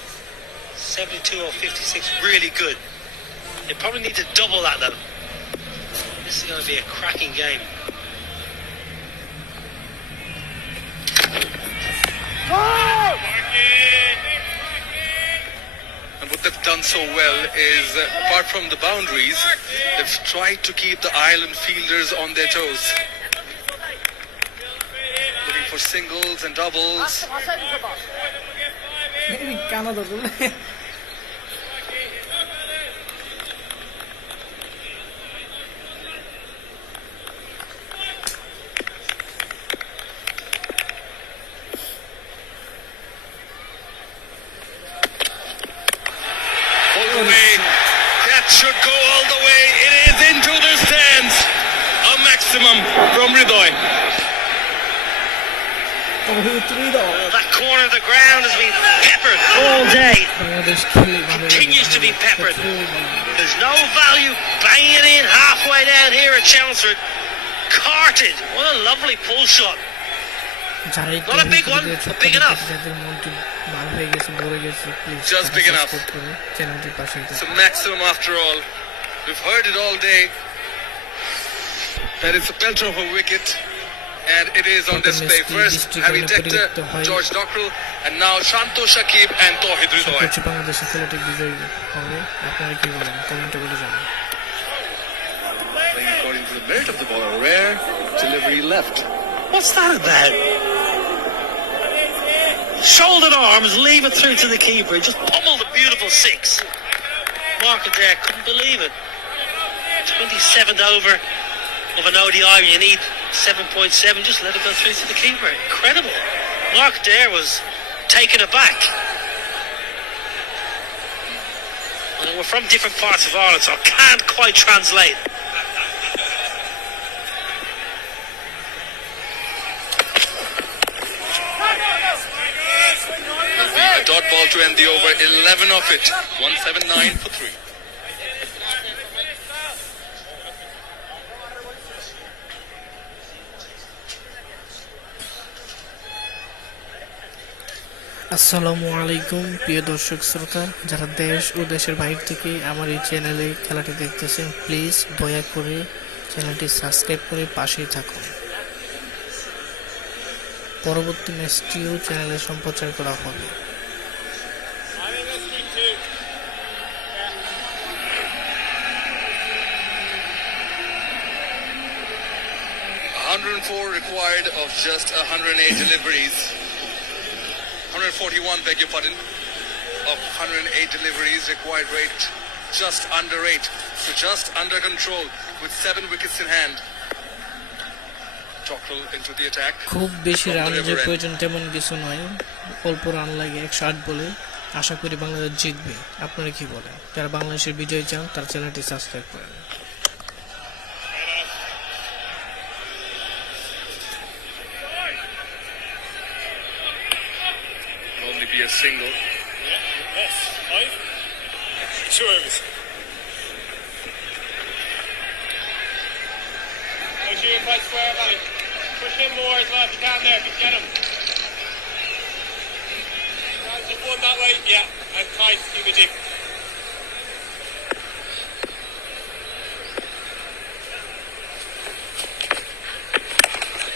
72 or 56, really good. They probably need to double that though. This is going to be a cracking game. And what they've done so well is, apart from the boundaries, they've tried to keep the island fielders on their toes. Looking for singles and doubles. কানা ধরতো না All the way. That should go all the way. It is into the stands. A maximum from Ridoy. That corner of the ground has been peppered all day. Continues to be peppered. There's no value banging it in halfway down here at Chelmsford. Carted. What a lovely pull shot. Not a big one, but big enough. Just big enough. It's a maximum after all. We've heard it all day. That it's a pelter of a wicket. And it is on display. First, Harry Tector, George Dockrell, and now Shanto Shakib and Tawhid Ridoy. Playing according to the merit of the ball, a rare delivery left. What's that about? Shouldered arms, leave it through to the keeper. He just pummeled a beautiful six. Mark Adair couldn't believe it. 27th over of an ODI. You need 7.7. Just let it go through to the keeper. Incredible. Mark Adair was taken aback. And we're from different parts of Ireland, so I can't quite translate. A dot ball to end the over. 11 of it. 179 for 3. আসসালামু আলাইকুম প্রিয় দর্শক শ্রোতা যারা দেশ ও দেশের বাইরে থেকে আমার এই চ্যানেলে খেলাটি দেখতেছেন প্লিজ দয়া করে চ্যানেলটি সাবস্ক্রাইব করে পাশেই থাকুন পরবর্তী ম্যাচটিও চ্যানেলে সম্প্রচার করা হবে 104 required of just 108 deliveries. 141, beg your pardon, of 108 deliveries, required rate just under 8, so just under control with 7 wickets in hand. Dockrell into the attack. খুব বেশি রানের প্রয়োজন তেমন কিছু নয় অল্প রান লাগে 108 বলে আশা করি বাংলাদেশ জিতবে আপনারা কি বলেন যারা বাংলাদেশের বিজয় চান তার চ্যানেলটি সাবস্ক্রাইব করেন Only be a single. Yes, 5. 2 overs. Push you in quite square, Valley. Push in more as well if you can there, if you get him. Just one that way, yeah, and tight, keep it deep.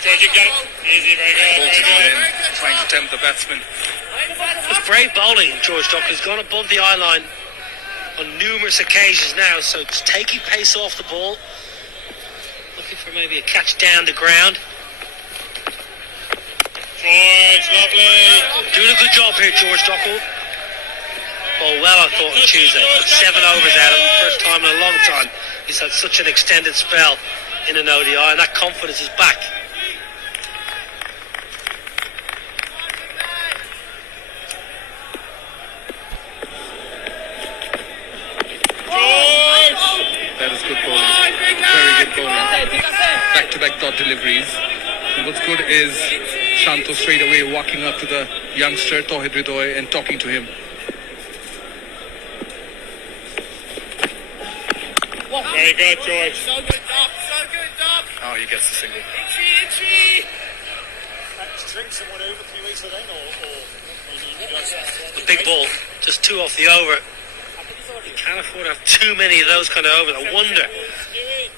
George, you get it. Easy, very good, very good. Trying to tempt the batsman. It's brave bowling. George Dockrell's gone above the eye line on numerous occasions now, so it's taking pace off the ball. Looking for maybe a catch down the ground. George, lovely. Doing a good job here, George Dockrell. Oh, well, I thought on Tuesday. 7 overs out of him, first time in a long time. He's had such an extended spell in an ODI, and that confidence is back. That is good bowling. Very good bowling. Back-to-back dot deliveries. And what's good is Shanto straight away walking up to the youngster Tawhid Ridoy and talking to him. Very good, George. Oh, he gets the single. String someone over 3 weeks ago then, or The big ball, just 2 off the over. You can't afford to have too many of those kind of overs. I wonder.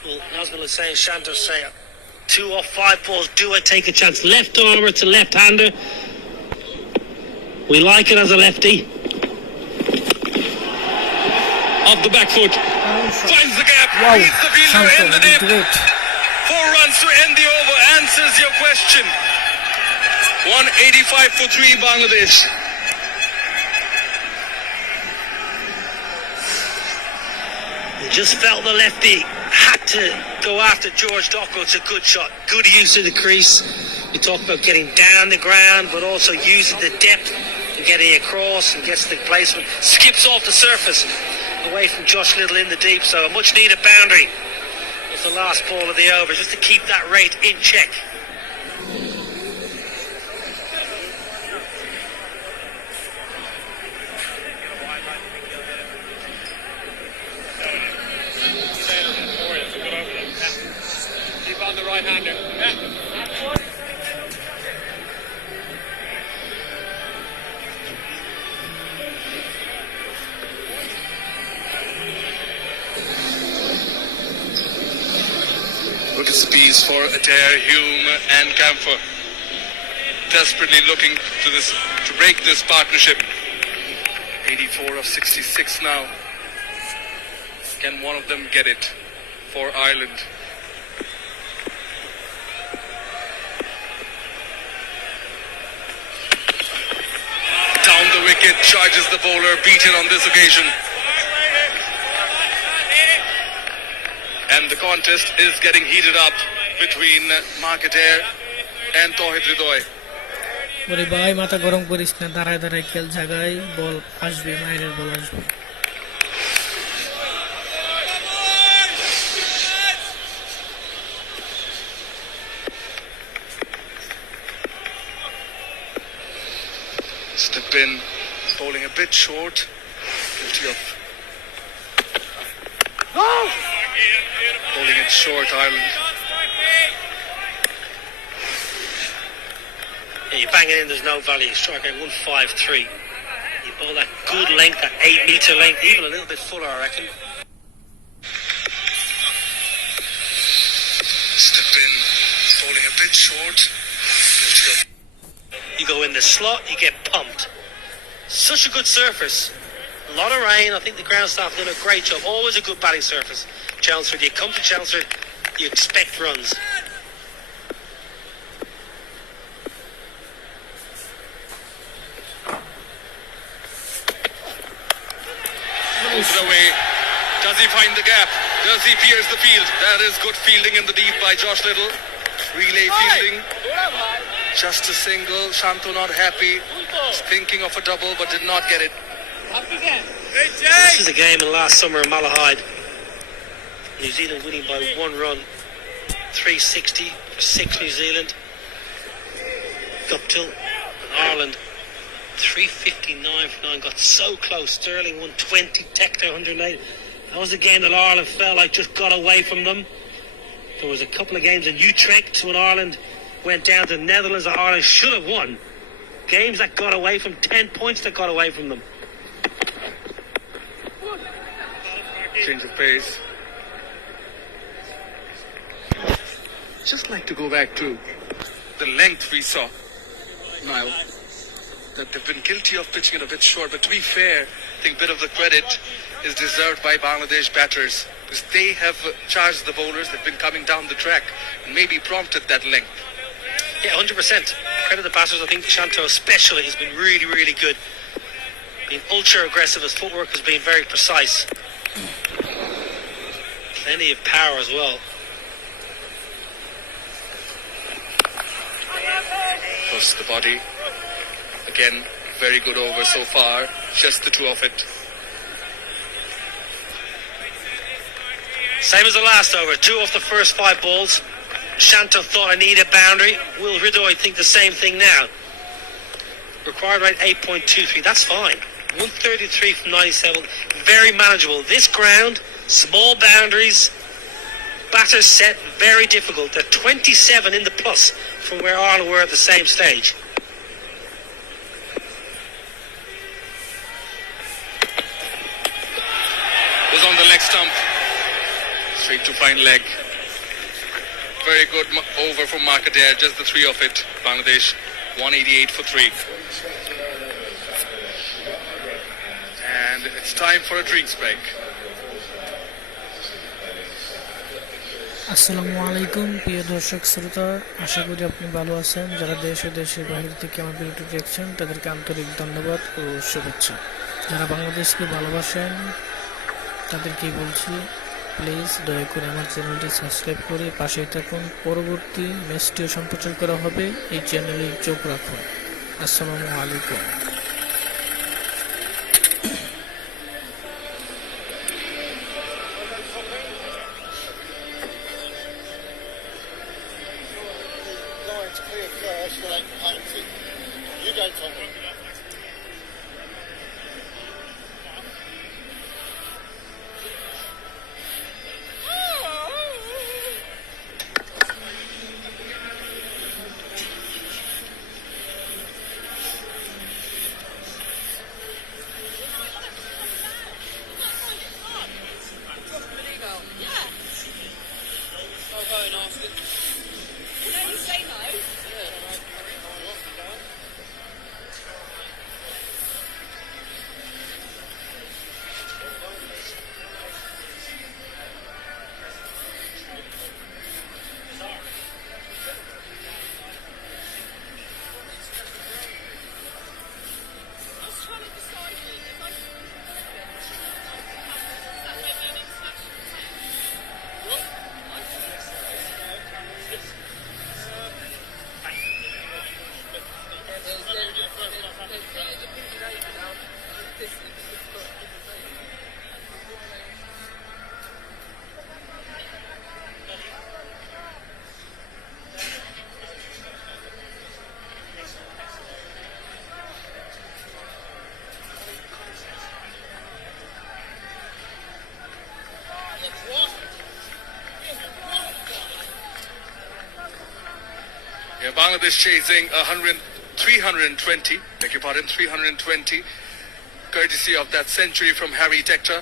Well, Nazmul is saying, Shanto say, 2 off 5 balls. Do I take a chance? Left armour to left-hander. We like it as a lefty. off the back foot. Finds the gap, Wow, beats the fielder in the dip. great. 4 runs to end the over. Answers your question. 185 for 3 Bangladesh. Just felt the lefty had to go after George Dockrell. It's a good shot, good use of the crease. You talk about getting down the ground, but also using the depth and getting across and gets the placement. Skips off the surface away from Josh Little in the deep. So a much needed boundary was the last ball of the over, just to keep that rate in check. Keep on the right-hander. Wicket speeds for Adair, Hume and Camphor. Desperately looking to break this partnership. 84 of 66 now. Can one of them get it for Ireland? Down the wicket, charges the bowler, beaten on this occasion. And the contest is getting heated up between Mark Adair and Tauhid Hridoy. ওরে ভাই মাথা গরম করিস না, দাঁড়ায় দাঁড়ায় খেল, জায়গায় বল আসবে, মাইরের বল আসবে। Step in, bowling a bit short. Guilty of bowling it short, Ireland. Yeah, you bang it in, there's no value. Strike out 153. You bowl that good length, that 8 metre length, even a little bit fuller, I reckon. Step in, bowling a bit short. Guilty of You go in the slot, you get pumped. Such a good surface. A lot of rain. I think the ground staff done a great job. Always a good batting surface. Chelmsford, you come to Chelmsford, you expect runs. moves it away. Does he find the gap? Does he pierce the field? That is good fielding in the deep by Josh Little. Relay fielding. Just a single. Shanto not happy. Was thinking of a double but did not get it. This is a game in last summer in Malahide. New Zealand winning by 1 run. 360 for 6 New Zealand. Guptill and Ireland 359 for 9. Got so close. Sterling 120, Tector 108. That was a game that Ireland felt like just got away from them. There was a couple of games in Utrecht when Ireland went down to the Netherlands that Ireland should have won. Games that got away from 10 points that got away from them. Change of pace. Just like to go back to the length we saw now, that they've been guilty of pitching it a bit short, but to be fair, I think a bit of the credit is deserved by Bangladesh batters, because they have charged the bowlers that have been coming down the track and maybe prompted that length. Yeah, 100%. Credit the batters. I think Shanto especially has been really, really good. Being ultra aggressive. His footwork has been very precise. Plenty of power as well. Plus the body. Again, very good over so far. Just the two of it. Same as the last over. 2 off the first 5 balls. Shanto thought I need a boundary. Will Hridoy think the same thing now? Required rate 8.23. That's fine. 133 from 97. Very manageable. This ground, small boundaries. Batters set, very difficult. They're 27 in the plus from where Ireland were at the same stage. Was on the leg stump. Straight to fine leg. Very good over from Mark Adair. Just the 3 of it. Bangladesh 188 for 3. And it's time for a drinks break. আসসালামু আলাইকুম প্রিয় দর্শক শ্রোতা, আশা করি আপনি ভালো আছেন। যারা দেশ ও দেশের বাহির থেকে আমার ভিডিওটি দেখছেন তাদেরকে আন্তরিক ধন্যবাদ ও শুভেচ্ছা। যারা বাংলাদেশকে ভালোবাসেন তাদেরকে বলছি, প্লিজ দয়া করে আমার চ্যানেলটি সাবস্ক্রাইব করে পাশে থাকুন। পরবর্তী ম্যাচটিও সম্প্রচার করা হবে, এই চ্যানেলে চোখ রাখুন। আসসালামু আলাইকুম। Line's clear first, like painted. You go, Tommy. Yeah, Bangladesh chasing 320, beg your pardon, 320, courtesy of that century from Harry Tector,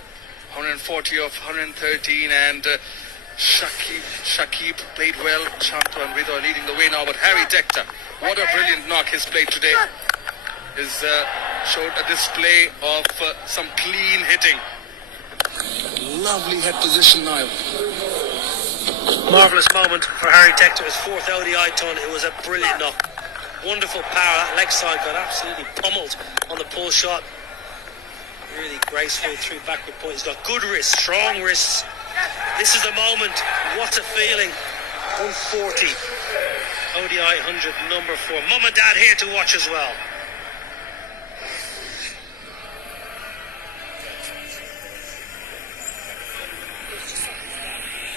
140 of 113, and Shakib played well. Shanto and Rido are leading the way now, but Harry Tector, what a brilliant knock he's played today. He's showed a display of some clean hitting. Lovely head position now. Marvellous moment for Harry Tector, his fourth ODI ton. It was a brilliant knock. Wonderful power. That leg side got absolutely pummeled on the pull shot. Really graceful through backward point. He's got good wrists, strong wrists. This is the moment. What a feeling. 140. ODI 100 number 4. Mum and Dad here to watch as well.